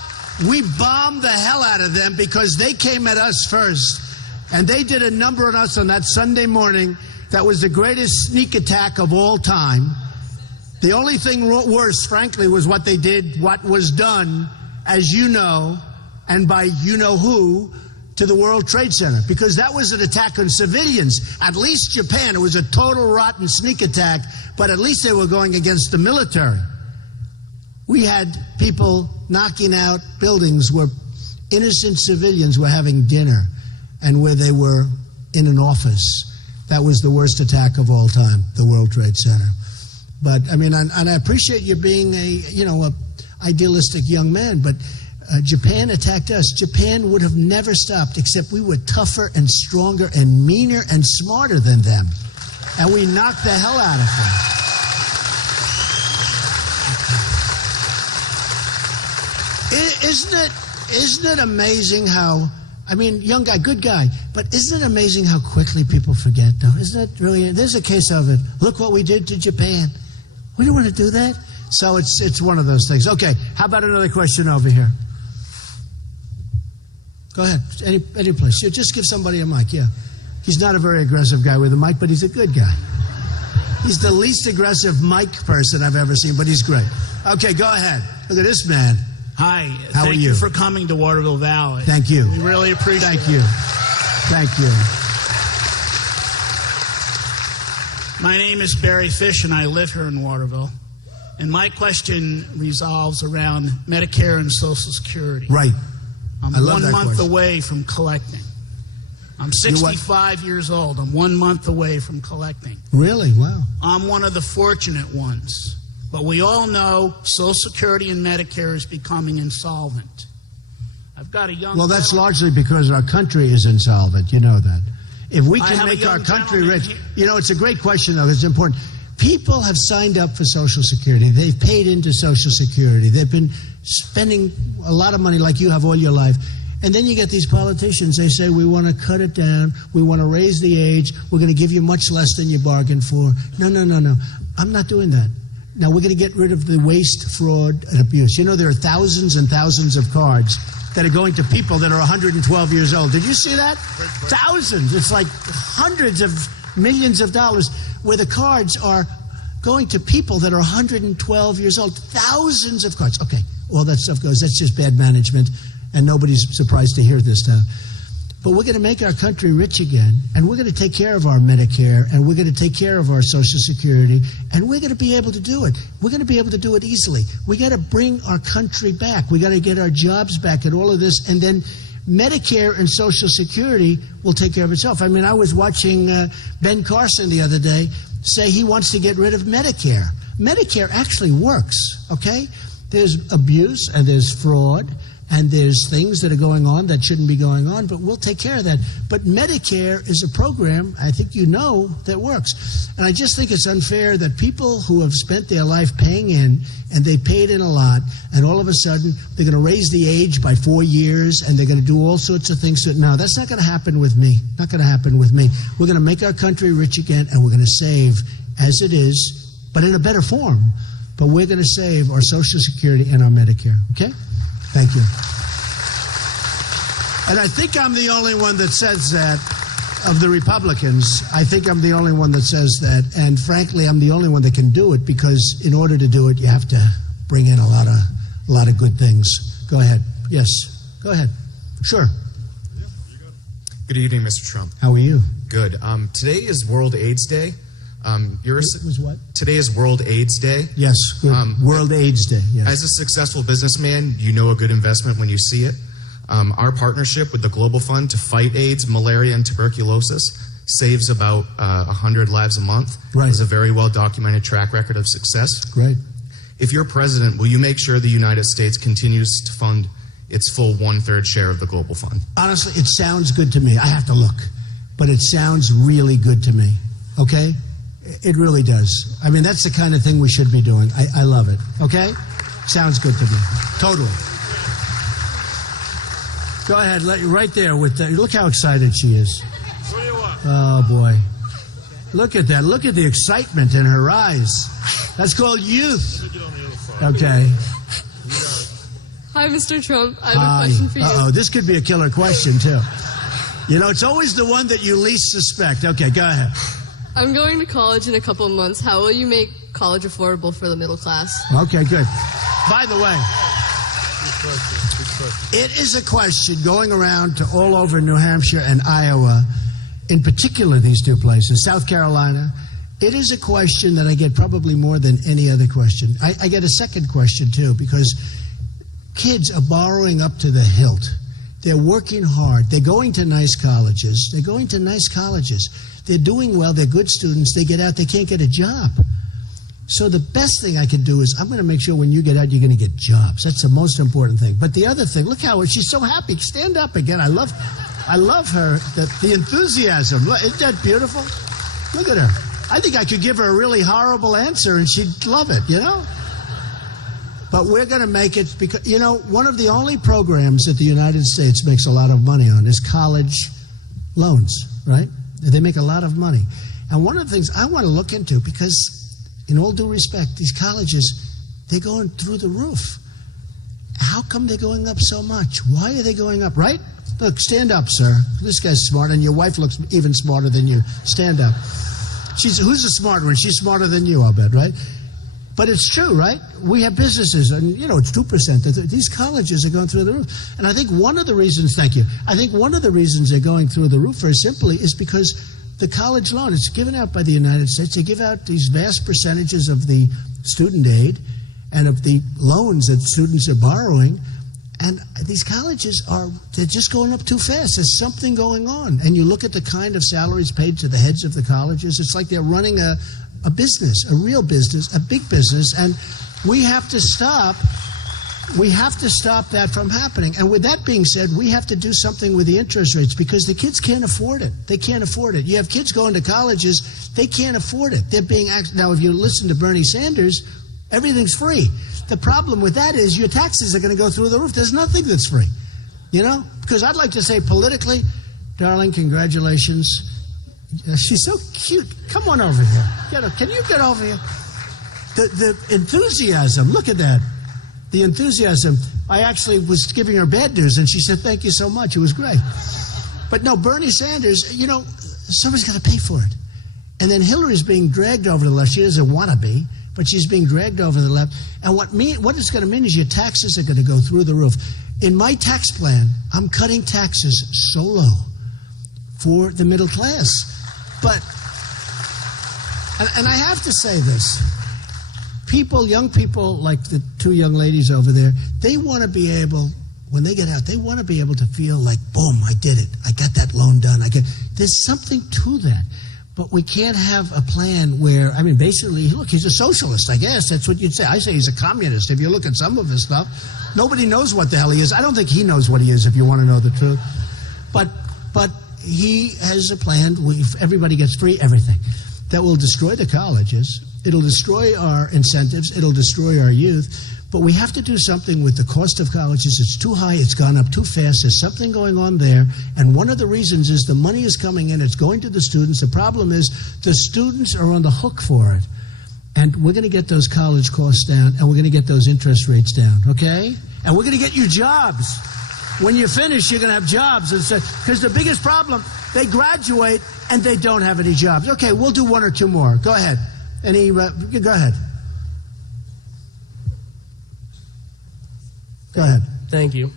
We bombed the hell out of them because they came at us first. And they did a number on us on that Sunday morning that was the greatest sneak attack of all time. The only thing worse, frankly, was what they did, what was done, as you know, and by you know who, to the World Trade Center. Because that was an attack on civilians. At least Japan, it was a total rotten sneak attack, but at least they were going against the military. We had people knocking out buildings where innocent civilians were having dinner and where they were in an office. That was the worst attack of all time, the World Trade Center. But, I mean, and I appreciate you being a idealistic young man, but Japan attacked us. Japan would have never stopped, except we were tougher and stronger and meaner and smarter than them. And we knocked the hell out of them. Isn't it amazing how, I mean, young guy, good guy, but isn't it amazing how quickly people forget, though? Isn't it really? There's a case of it. Look what we did to Japan. We don't want to do that. So it's one of those things. Okay, how about another question over here? Go ahead, any place. Just give somebody a mic, yeah. He's not a very aggressive guy with a mic, but he's a good guy. He's the least aggressive mic person I've ever seen, but he's great. Okay, go ahead. Look at this man. Hi. How are Thank you? you for coming to Waterville Valley. Thank you. We really appreciate it. Thank you. Thank you. My name is Barry Fish, and I live here in Waterville. And my question revolves around Medicare and Social Security. Right. I'm I love 1 that month question. away from collecting. I'm 65 years old. I'm 1 month away from collecting. Really? Wow. I'm one of the fortunate ones. But we all know Social Security and Medicare is becoming insolvent. I've got a young Well, that's gentleman- largely because our country is insolvent. You know that. If we I can have a make our young country gentleman rich, here. you know, it's a great question, though. It's important. People have signed up for Social Security. They've paid into Social Security. They've been spending a lot of money like you have all your life. And then you get these politicians. They say, we want to cut it down. We want to raise the age. We're going to give you much less than you bargained for. No. I'm not doing that. Now, we're going to get rid of the waste, fraud, and abuse. You know, there are thousands and thousands of cards that are going to people that are 112 years old. Did you see that? Thousands. It's like hundreds of millions of dollars where the cards are going to people that are 112 years old. Thousands of cards. Okay, all that stuff goes. That's just bad management, and nobody's surprised to hear this now. But we're going to make our country rich again, and we're going to take care of our Medicare, and we're going to take care of our Social Security, and we're going to be able to do it. We're going to be able to do it easily. We got to bring our country back. We got to get our jobs back and all of this, and then Medicare and Social Security will take care of itself. I mean, I was watching Ben Carson the other day say he wants to get rid of Medicare. Medicare actually works, okay? There's abuse and there's fraud and there's things that are going on that shouldn't be going on, but we'll take care of that. But Medicare is a program, I think you know, that works. And I just think it's unfair that people who have spent their life paying in, and they paid in a lot, and all of a sudden they're going to raise the age by 4 years, and they're going to do all sorts of things. No, that's not going to happen with me. Not going to happen with me. We're going to make our country rich again, and we're going to save as it is, but in a better form. But we're going to save our Social Security and our Medicare, okay? Thank you. And I think I'm the only one that says that of the Republicans. I think I'm the only one that says that. And frankly, I'm the only one that can do it because in order to do it, you have to bring in a lot of good things. Go ahead. Yes. Go ahead. Sure. Good evening, Mr. Trump. How are you? Good. Today is World AIDS Day. It was what? Today is World AIDS Day. Yes. Good. World AIDS Day. Yes. As a successful businessman, you know a good investment when you see it. Our partnership with the Global Fund to fight AIDS, malaria, and tuberculosis saves about 100 lives a month. Right. It's a very well-documented track record of success. Great. If you're president, will you make sure the United States continues to fund its full 1/3 share of the Global Fund? Honestly, it sounds good to me. I have to look. But it sounds really good to me. Okay? It really does. I mean, that's the kind of thing we should be doing. I love it. Okay? Sounds good to me. Totally. Go ahead. Right there with that. Look how excited she is. Oh, boy. Look at that. Look at the excitement in her eyes. That's called youth. Okay. Hi, Mr. Trump. I have a question for you. Uh-oh, this could be a killer question, too. You know, it's always the one that you least suspect. Okay, go ahead. I'm going to college in a couple of months. How will you make college affordable for the middle class? Okay, good. By the way, it is a question going around to all over New Hampshire and Iowa, in particular these two places, South Carolina. It is a question that I get probably more than any other question. I get a second question, too, because kids are borrowing up to the hilt. They're working hard. They're going to nice colleges. They're doing well. They're good students. They get out. They can't get a job. So the best thing I can do is I'm going to make sure when you get out, you're going to get jobs. That's the most important thing. But the other thing, look how she's so happy. Stand up again. I love her, the enthusiasm. Isn't that beautiful? Look at her. I think I could give her a really horrible answer and she'd love it, you know? But we're going to make it because, you know, one of the only programs that the United States makes a lot of money on is college loans, right? They make a lot of money. And one of the things I want to look into, because in all due respect, these colleges, they're going through the roof. How come they're going up so much? Why are they going up, right? Look, stand up, sir. This guy's smart, and your wife looks even smarter than you. Stand up. Who's the smart one? She's smarter than you, I'll bet, right? But it's true, right? We have businesses, and, you know, it's 2%. These colleges are going through the roof. And I think one of the reasons, thank you, I think one of the reasons they're going through the roof very simply is because the college loan, it's given out by the United States. They give out these vast percentages of the student aid and of the loans that students are borrowing. And these colleges they're just going up too fast. There's something going on. And you look at the kind of salaries paid to the heads of the colleges, it's like they're running a business, a real business, a big business, and we have to stop that from happening. And with that being said, we have to do something with the interest rates because the kids can't afford it. They can't afford it. You have kids going to colleges, they can't afford it. They're being now, if you listen to Bernie Sanders, everything's free. The problem with that is your taxes are going to go through the roof. There's nothing that's free, you know? Because I'd like to say politically, darling, congratulations. She's so cute. Come on over here. Can you get over here? The enthusiasm. Look at that. The enthusiasm. I actually was giving her bad news, and she said, thank you so much. It was great. But no, Bernie Sanders, you know, somebody's got to pay for it. And then Hillary's being dragged over to the left. She doesn't want to be, but she's being dragged over to the left. And what it's going to mean is your taxes are going to go through the roof. In my tax plan, I'm cutting taxes so low for the middle class. But, and I have to say this, young people like the two young ladies over there, they want to be able, when they get out, they want to be able to feel like, boom, I did it. I got that loan done. There's something to that. But we can't have a plan where, I mean, basically, look, he's a socialist, I guess. That's what you'd say. I say he's a communist. If you look at some of his stuff, nobody knows what the hell he is. I don't think he knows what he is, if you want to know the truth. But he has a plan where everybody gets free everything. That will destroy the colleges. It'll destroy our incentives. It'll destroy our youth. But we have to do something with the cost of colleges. It's too high. It's gone up too fast. There's something going on there. And one of the reasons is the money is coming in. It's going to the students. The problem is the students are on the hook for it. And we're going to get those college costs down, and we're going to get those interest rates down, okay? And we're going to get you jobs. When you finish, you're going to have jobs. Because the biggest problem, they graduate and they don't have any jobs. Okay, we'll do one or two more. Go ahead. Go ahead. Go ahead. Thank you.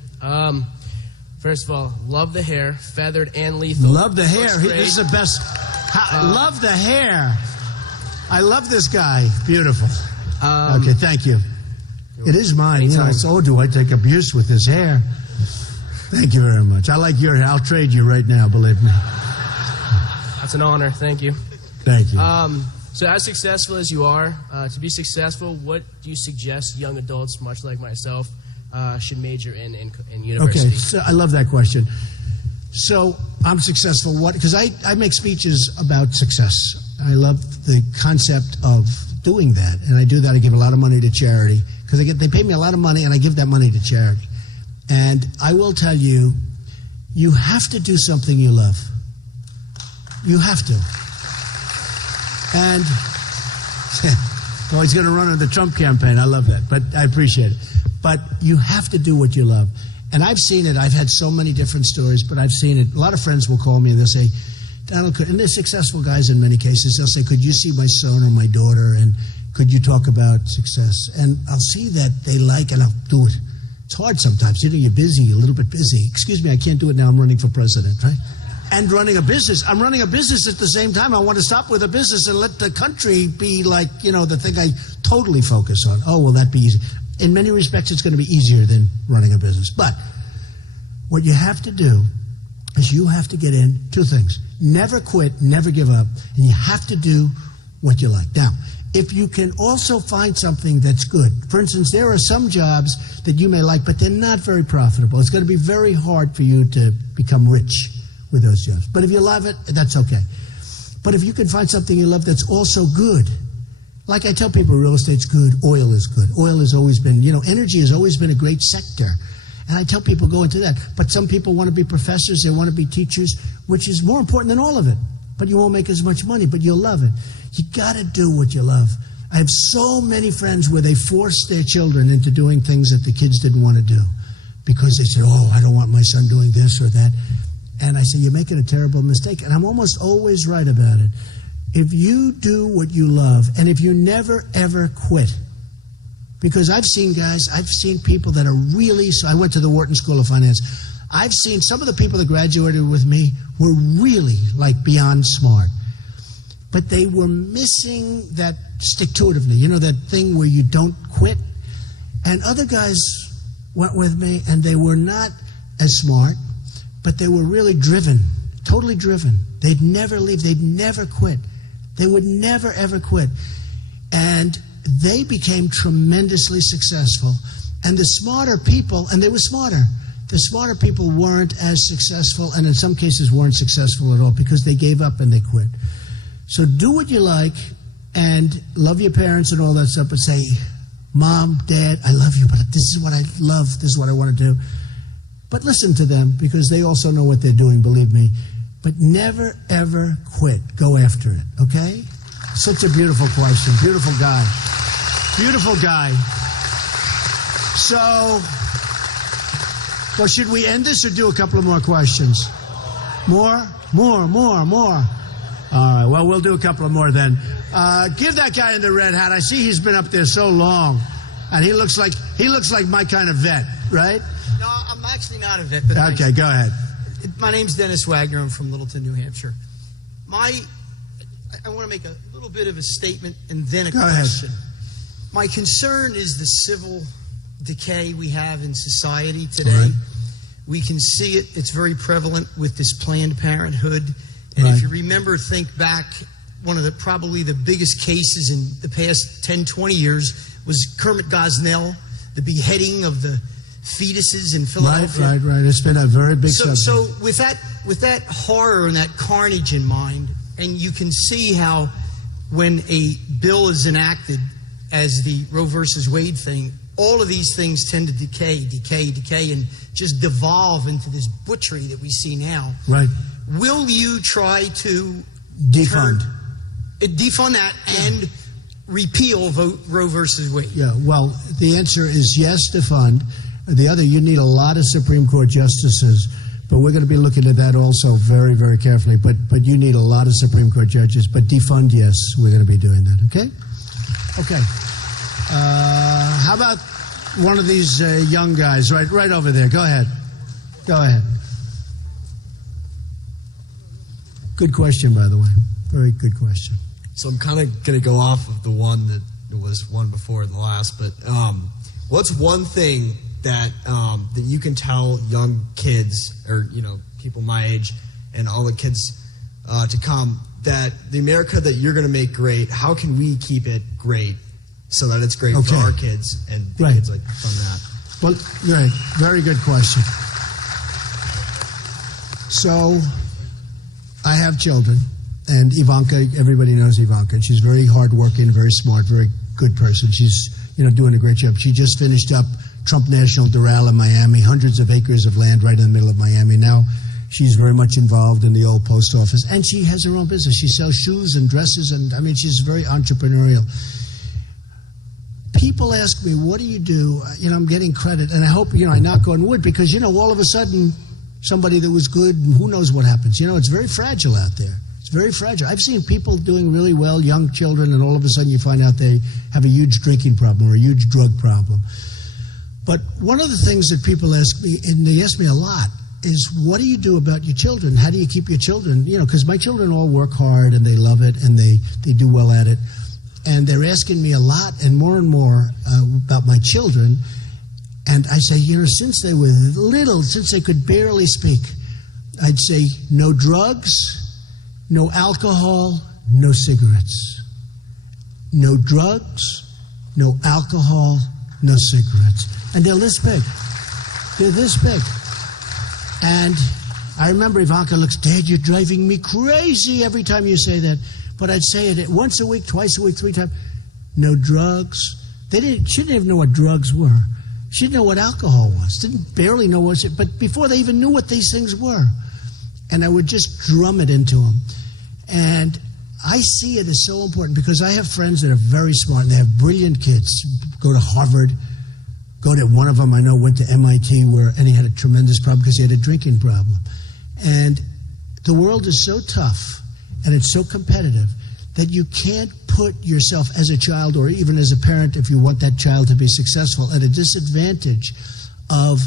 First of all, love the hair, feathered and lethal. Love the hair. This is the best. Love the hair. I love this guy. Beautiful. Okay, thank you. It is mine. You know, so do I take abuse with his hair. Thank you very much. I like your hair. I'll trade you right now, believe me. That's an honor. Thank you. Thank you. So as successful as you are, to be successful, what do you suggest young adults, much like myself, should major in university? Okay, so I love that question. So I'm successful. What? Because I make speeches about success. I love the concept of doing that, and I do that. I give a lot of money to charity because they pay me a lot of money, and I give that money to charity. And I will tell you, you have to do something you love. You have to. And, well, he's going to run in the Trump campaign. I love that, but I appreciate it. But you have to do what you love. And I've seen it. I've had so many different stories, but I've seen it. A lot of friends will call me and they'll say, Donald, and they're successful guys in many cases. They'll say, could you see my son or my daughter, and could you talk about success? And I'll see that they like, and I'll do it. It's hard sometimes. You know, you're busy, you're a little bit busy. Excuse me, I can't do it now. I'm running for president, right? And running a business. I'm running a business at the same time. I want to stop with a business and let the country be like, you know, the thing I totally focus on. Oh, will that be easy? In many respects, it's going to be easier than running a business. But what you have to do is you have to get in two things. Never quit, never give up, and you have to do what you like. Now, if you can also find something that's good. For instance, there are some jobs that you may like, but they're not very profitable. It's going to be very hard for you to become rich with those jobs. But if you love it, that's okay. But if you can find something you love that's also good, like I tell people, real estate's good, oil is good. Oil has always been, you know, energy has always been a great sector. And I tell people go into that. But some people want to be professors, they want to be teachers, which is more important than all of it. But you won't make as much money, but you'll love it. You got to do what you love. I have so many friends where they force their children into doing things that the kids didn't want to do because they said, oh, I don't want my son doing this or that. And I say, you're making a terrible mistake. And I'm almost always right about it. If you do what you love, and if you never, ever quit, because I've seen guys, I've seen people that are really, so I went to the Wharton School of Finance. I've seen some of the people that graduated with me were really like beyond smart. But they were missing that stick-to-itiveness, you know, that thing where you don't quit. And other guys went with me, and they were not as smart, but they were really driven, totally driven. They'd never leave. They'd never quit. They would never, ever quit. And they became tremendously successful. And the smarter people, and they were smarter, the smarter people weren't as successful, and in some cases weren't successful at all because they gave up and they quit. So do what you like and love your parents and all that stuff, but say, Mom, Dad, I love you, but this is what I love. This is what I want to do. But listen to them because they also know what they're doing, believe me. But never, ever quit. Go after it, okay? Such a beautiful question. Beautiful guy. Beautiful guy. So, well, should we end this or do a couple of more questions? More? All right, well, we'll do a couple of more then. Give that guy in the red hat. I see he's been up there so long, and he looks like my kind of vet, right? No, I'm actually not a vet. But okay, go ahead. My name's Dennis Wagner. I'm from Littleton, New Hampshire. I want to make a little bit of a statement and then a question. Ahead. My concern is the civil decay we have in society today. Right. We can see it. It's very prevalent with this Planned Parenthood. And right. If you remember, think back, one of probably the biggest cases in the past 10, 20 years was Kermit Gosnell, the beheading of the fetuses in Philadelphia. Right. It's been a very big subject. So with that horror and that carnage in mind, and you can see how when a bill is enacted as the Roe versus Wade thing, all of these things tend to decay, and just devolve into this butchery that we see now. Right. Will you try to defund that and repeal Roe versus Wade? Yeah, well, the answer is yes, defund. The other, you need a lot of Supreme Court justices, but we're going to be looking at that also very, very carefully. But you need a lot of Supreme Court judges. But defund, yes, we're going to be doing that, okay? Okay. How about one of these young guys right over there? Go ahead. Good question, by the way. Very good question. So I'm kind of going to go off of the one that was one before the last, but what's one thing that that you can tell young kids or people my age and all the kids to come that the America that you're going to make great, how can we keep it great so that it's great for our kids and the kids like from that? Well, right. Very good question. So I have children, and Ivanka, everybody knows Ivanka. She's very hardworking, very smart, very good person. She's doing a great job. She just finished up Trump National Doral in Miami, hundreds of acres of land right in the middle of Miami. Now She's very much involved in the old post office, and she has her own business. She sells shoes and dresses, and I mean, she's very entrepreneurial. People ask me, what do you do? You know, I'm getting credit, and I hope, you know, I knock on wood, because, you know, all of a sudden, somebody that was good, who knows what happens. You know, it's very fragile out there. It's very fragile. I've seen people doing really well, young children, and all of a sudden you find out they have a huge drinking problem or a huge drug problem. But one of the things that people ask me, and they ask me a lot, is what do you do about your children? How do you keep your children? You know, because my children all work hard, and they love it, and they do well at it. And they're asking me a lot and more about my children. And I say, you know, since they were little, since they could barely speak, I'd say no drugs, no alcohol, no cigarettes. No drugs, no alcohol, no cigarettes. And they're this big. They're this big. And I remember Ivanka looks, Dad, you're driving me crazy every time you say that. But I'd say it once a week, twice a week, 3 times. No drugs. She didn't even know what drugs were. She didn't know what alcohol was. Didn't barely know what it was. But before they even knew what these things were. And I would just drum it into them. And I see it as so important because I have friends that are very smart and they have brilliant kids. Go to Harvard. One of them I know went to MIT and he had a tremendous problem because he had a drinking problem. And the world is so tough. And it's so competitive that you can't put yourself as a child or even as a parent, if you want that child to be successful, at a disadvantage of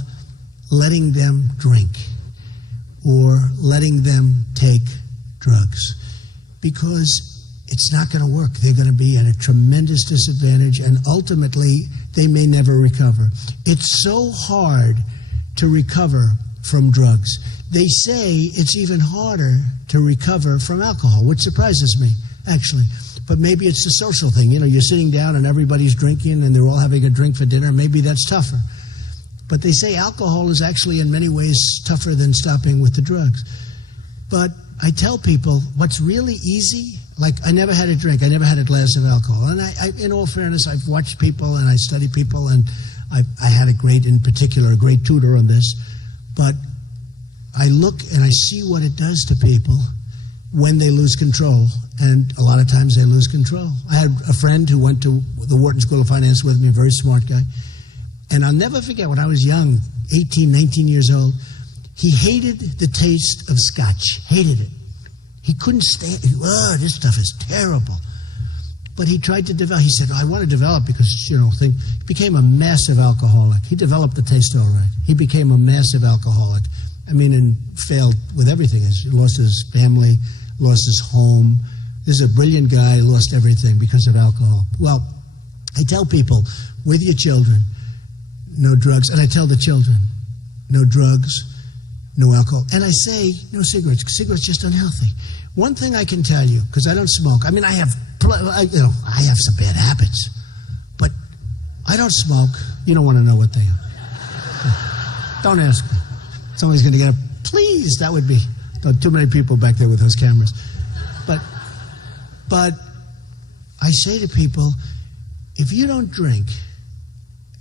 letting them drink or letting them take drugs. Because it's not going to work. They're going to be at a tremendous disadvantage, and ultimately they may never recover. It's so hard to recover from drugs. They say it's even harder to recover from alcohol, which surprises me, actually. But maybe it's the social thing. You know, you're sitting down and everybody's drinking and they're all having a drink for dinner. Maybe that's tougher. But they say alcohol is actually in many ways tougher than stopping with the drugs. But I tell people what's really easy, like I never had a drink. I never had a glass of alcohol. And I in all fairness, I've watched people and I study people, and I had a great tutor on this. But I look and I see what it does to people when they lose control, and a lot of times they lose control. I had a friend who went to the Wharton School of Finance with me, a very smart guy, and I'll never forget when I was young, 18, 19 years old, he hated the taste of scotch, hated it. He couldn't stand it. Oh, this stuff is terrible. But he tried to develop, he said, I want to develop because, you know, he became a massive alcoholic. He developed the taste all right. He became a massive alcoholic. I mean, and failed with everything. He lost his family, lost his home. This is a brilliant guy, lost everything because of alcohol. Well, I tell people, with your children, no drugs. And I tell the children, no drugs, no alcohol. And I say, no cigarettes. Cigarettes are just unhealthy. One thing I can tell you, because I don't smoke. I mean, I have some bad habits. But I don't smoke. You don't want to know what they are. Don't ask me. Somebody's going to get up. Please, that would be too many people back there with those cameras. But I say to people, if you don't drink,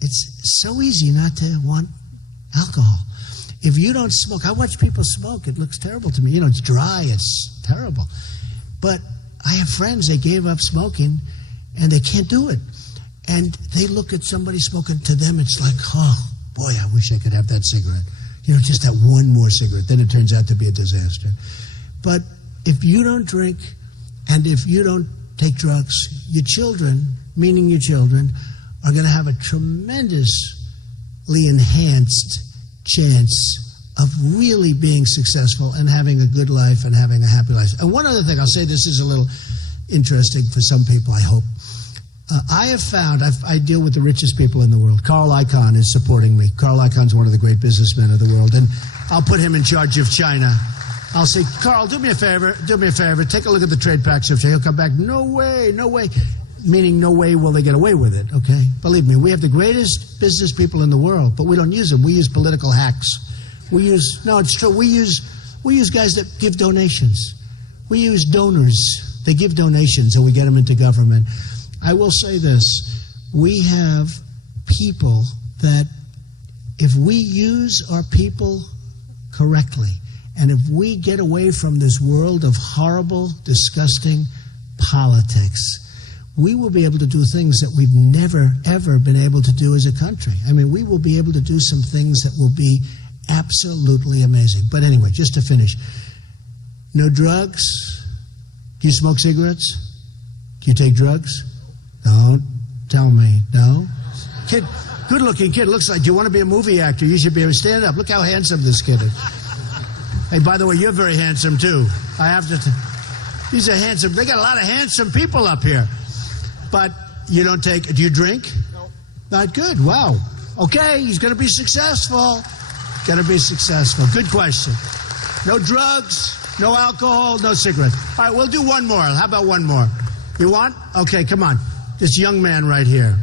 it's so easy not to want alcohol. If you don't smoke, I watch people smoke. It looks terrible to me. You know, it's dry. It's terrible. But I have friends, they gave up smoking, and they can't do it. And they look at somebody smoking. To them, it's like, oh, boy, I wish I could have that cigarette. You know, just that one more cigarette. Then it turns out to be a disaster. But if you don't drink and if you don't take drugs, your children, meaning your children, are going to have a tremendously enhanced chance of really being successful and having a good life and having a happy life. And one other thing, I'll say this is a little interesting for some people, I hope. I have found, I deal with the richest people in the world. Carl Icahn is supporting me. Carl Icahn's one of the great businessmen of the world, and I'll put him in charge of China. I'll say, Carl, do me a favor, take a look at the trade pacts of China. He'll come back, no way, meaning no way will they get away with it, okay? Believe me, we have the greatest business people in the world, but we don't use them. We use political hacks. It's true, we use guys that give donations. We use donors. They give donations, and we get them into government. I will say this, we have people that if we use our people correctly And if we get away from this world of horrible, disgusting politics, we will be able to do things that we've never, ever been able to do as a country. I mean, we will be able to do some things that will be absolutely amazing. But anyway, just to finish, no drugs. Do you smoke cigarettes? Do you take drugs? Don't tell me. No? Kid, good-looking kid. Looks like, do you want to be a movie actor? You should be able to stand up. Look how handsome this kid is. Hey, by the way, you're very handsome, too. I have to... These are handsome. They got a lot of handsome people up here. But you don't take... Do you drink? No. Not good. Wow. Okay, he's going to be successful. Going to be successful. Good question. No drugs, no alcohol, no cigarettes. All right, we'll do one more. How about one more? You want? Okay, come on. This young man right here,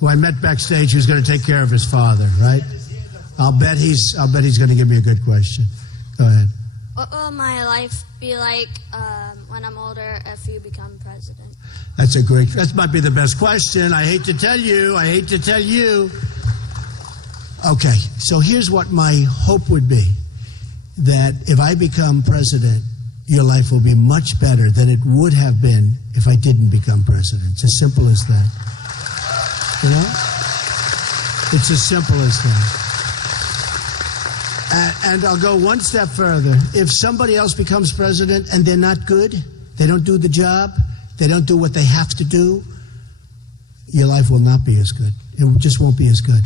who I met backstage, who's going to take care of his father, right? I'll bet he's going to give me a good question. Go ahead. What will my life be like when I'm older if you become president? That might be the best question. I hate to tell you. Okay, so here's what my hope would be. That if I become president, your life will be much better than it would have been if I didn't become president. It's as simple as that. You know? It's as simple as that. And I'll go one step further. If somebody else becomes president and they're not good, they don't do the job, they don't do what they have to do, your life will not be as good. It just won't be as good.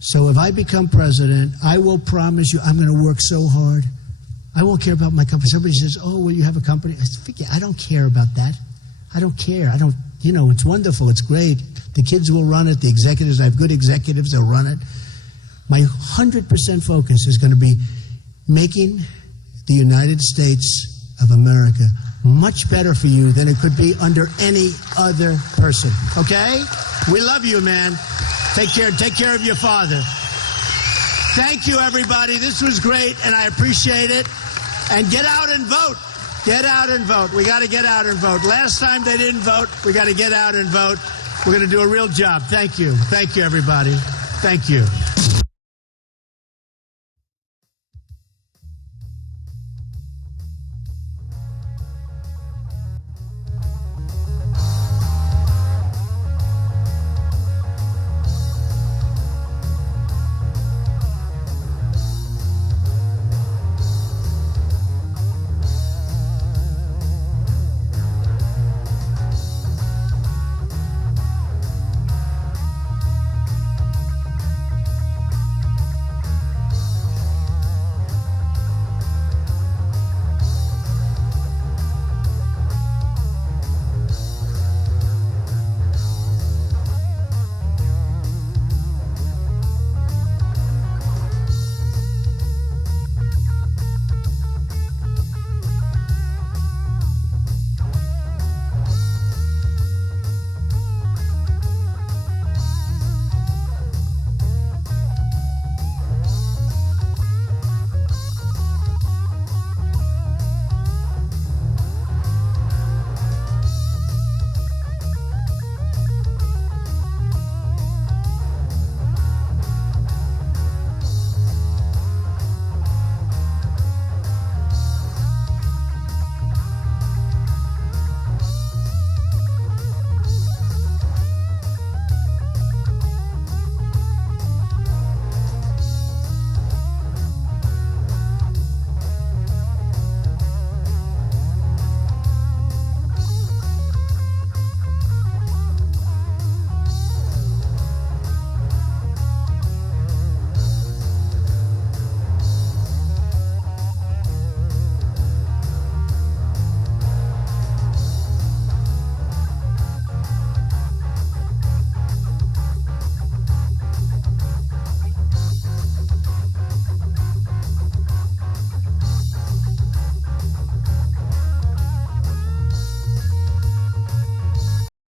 So if I become president, I will promise you I'm going to work so hard. I won't care about my company. Somebody says, oh, will you have a company? I don't care about that. I don't care. It's wonderful. It's great. The kids will run it. The executives, I have good executives, they'll run it. My 100% focus is going to be making the United States of America much better for you than it could be under any other person. Okay? We love you, man. Take care. Take care of your father. Thank you, everybody. This was great, and I appreciate it. And get out and vote. Get out and vote. We got to get out and vote. Last time they didn't vote. We got to get out and vote. We're going to do a real job. Thank you. Thank you, everybody. Thank you.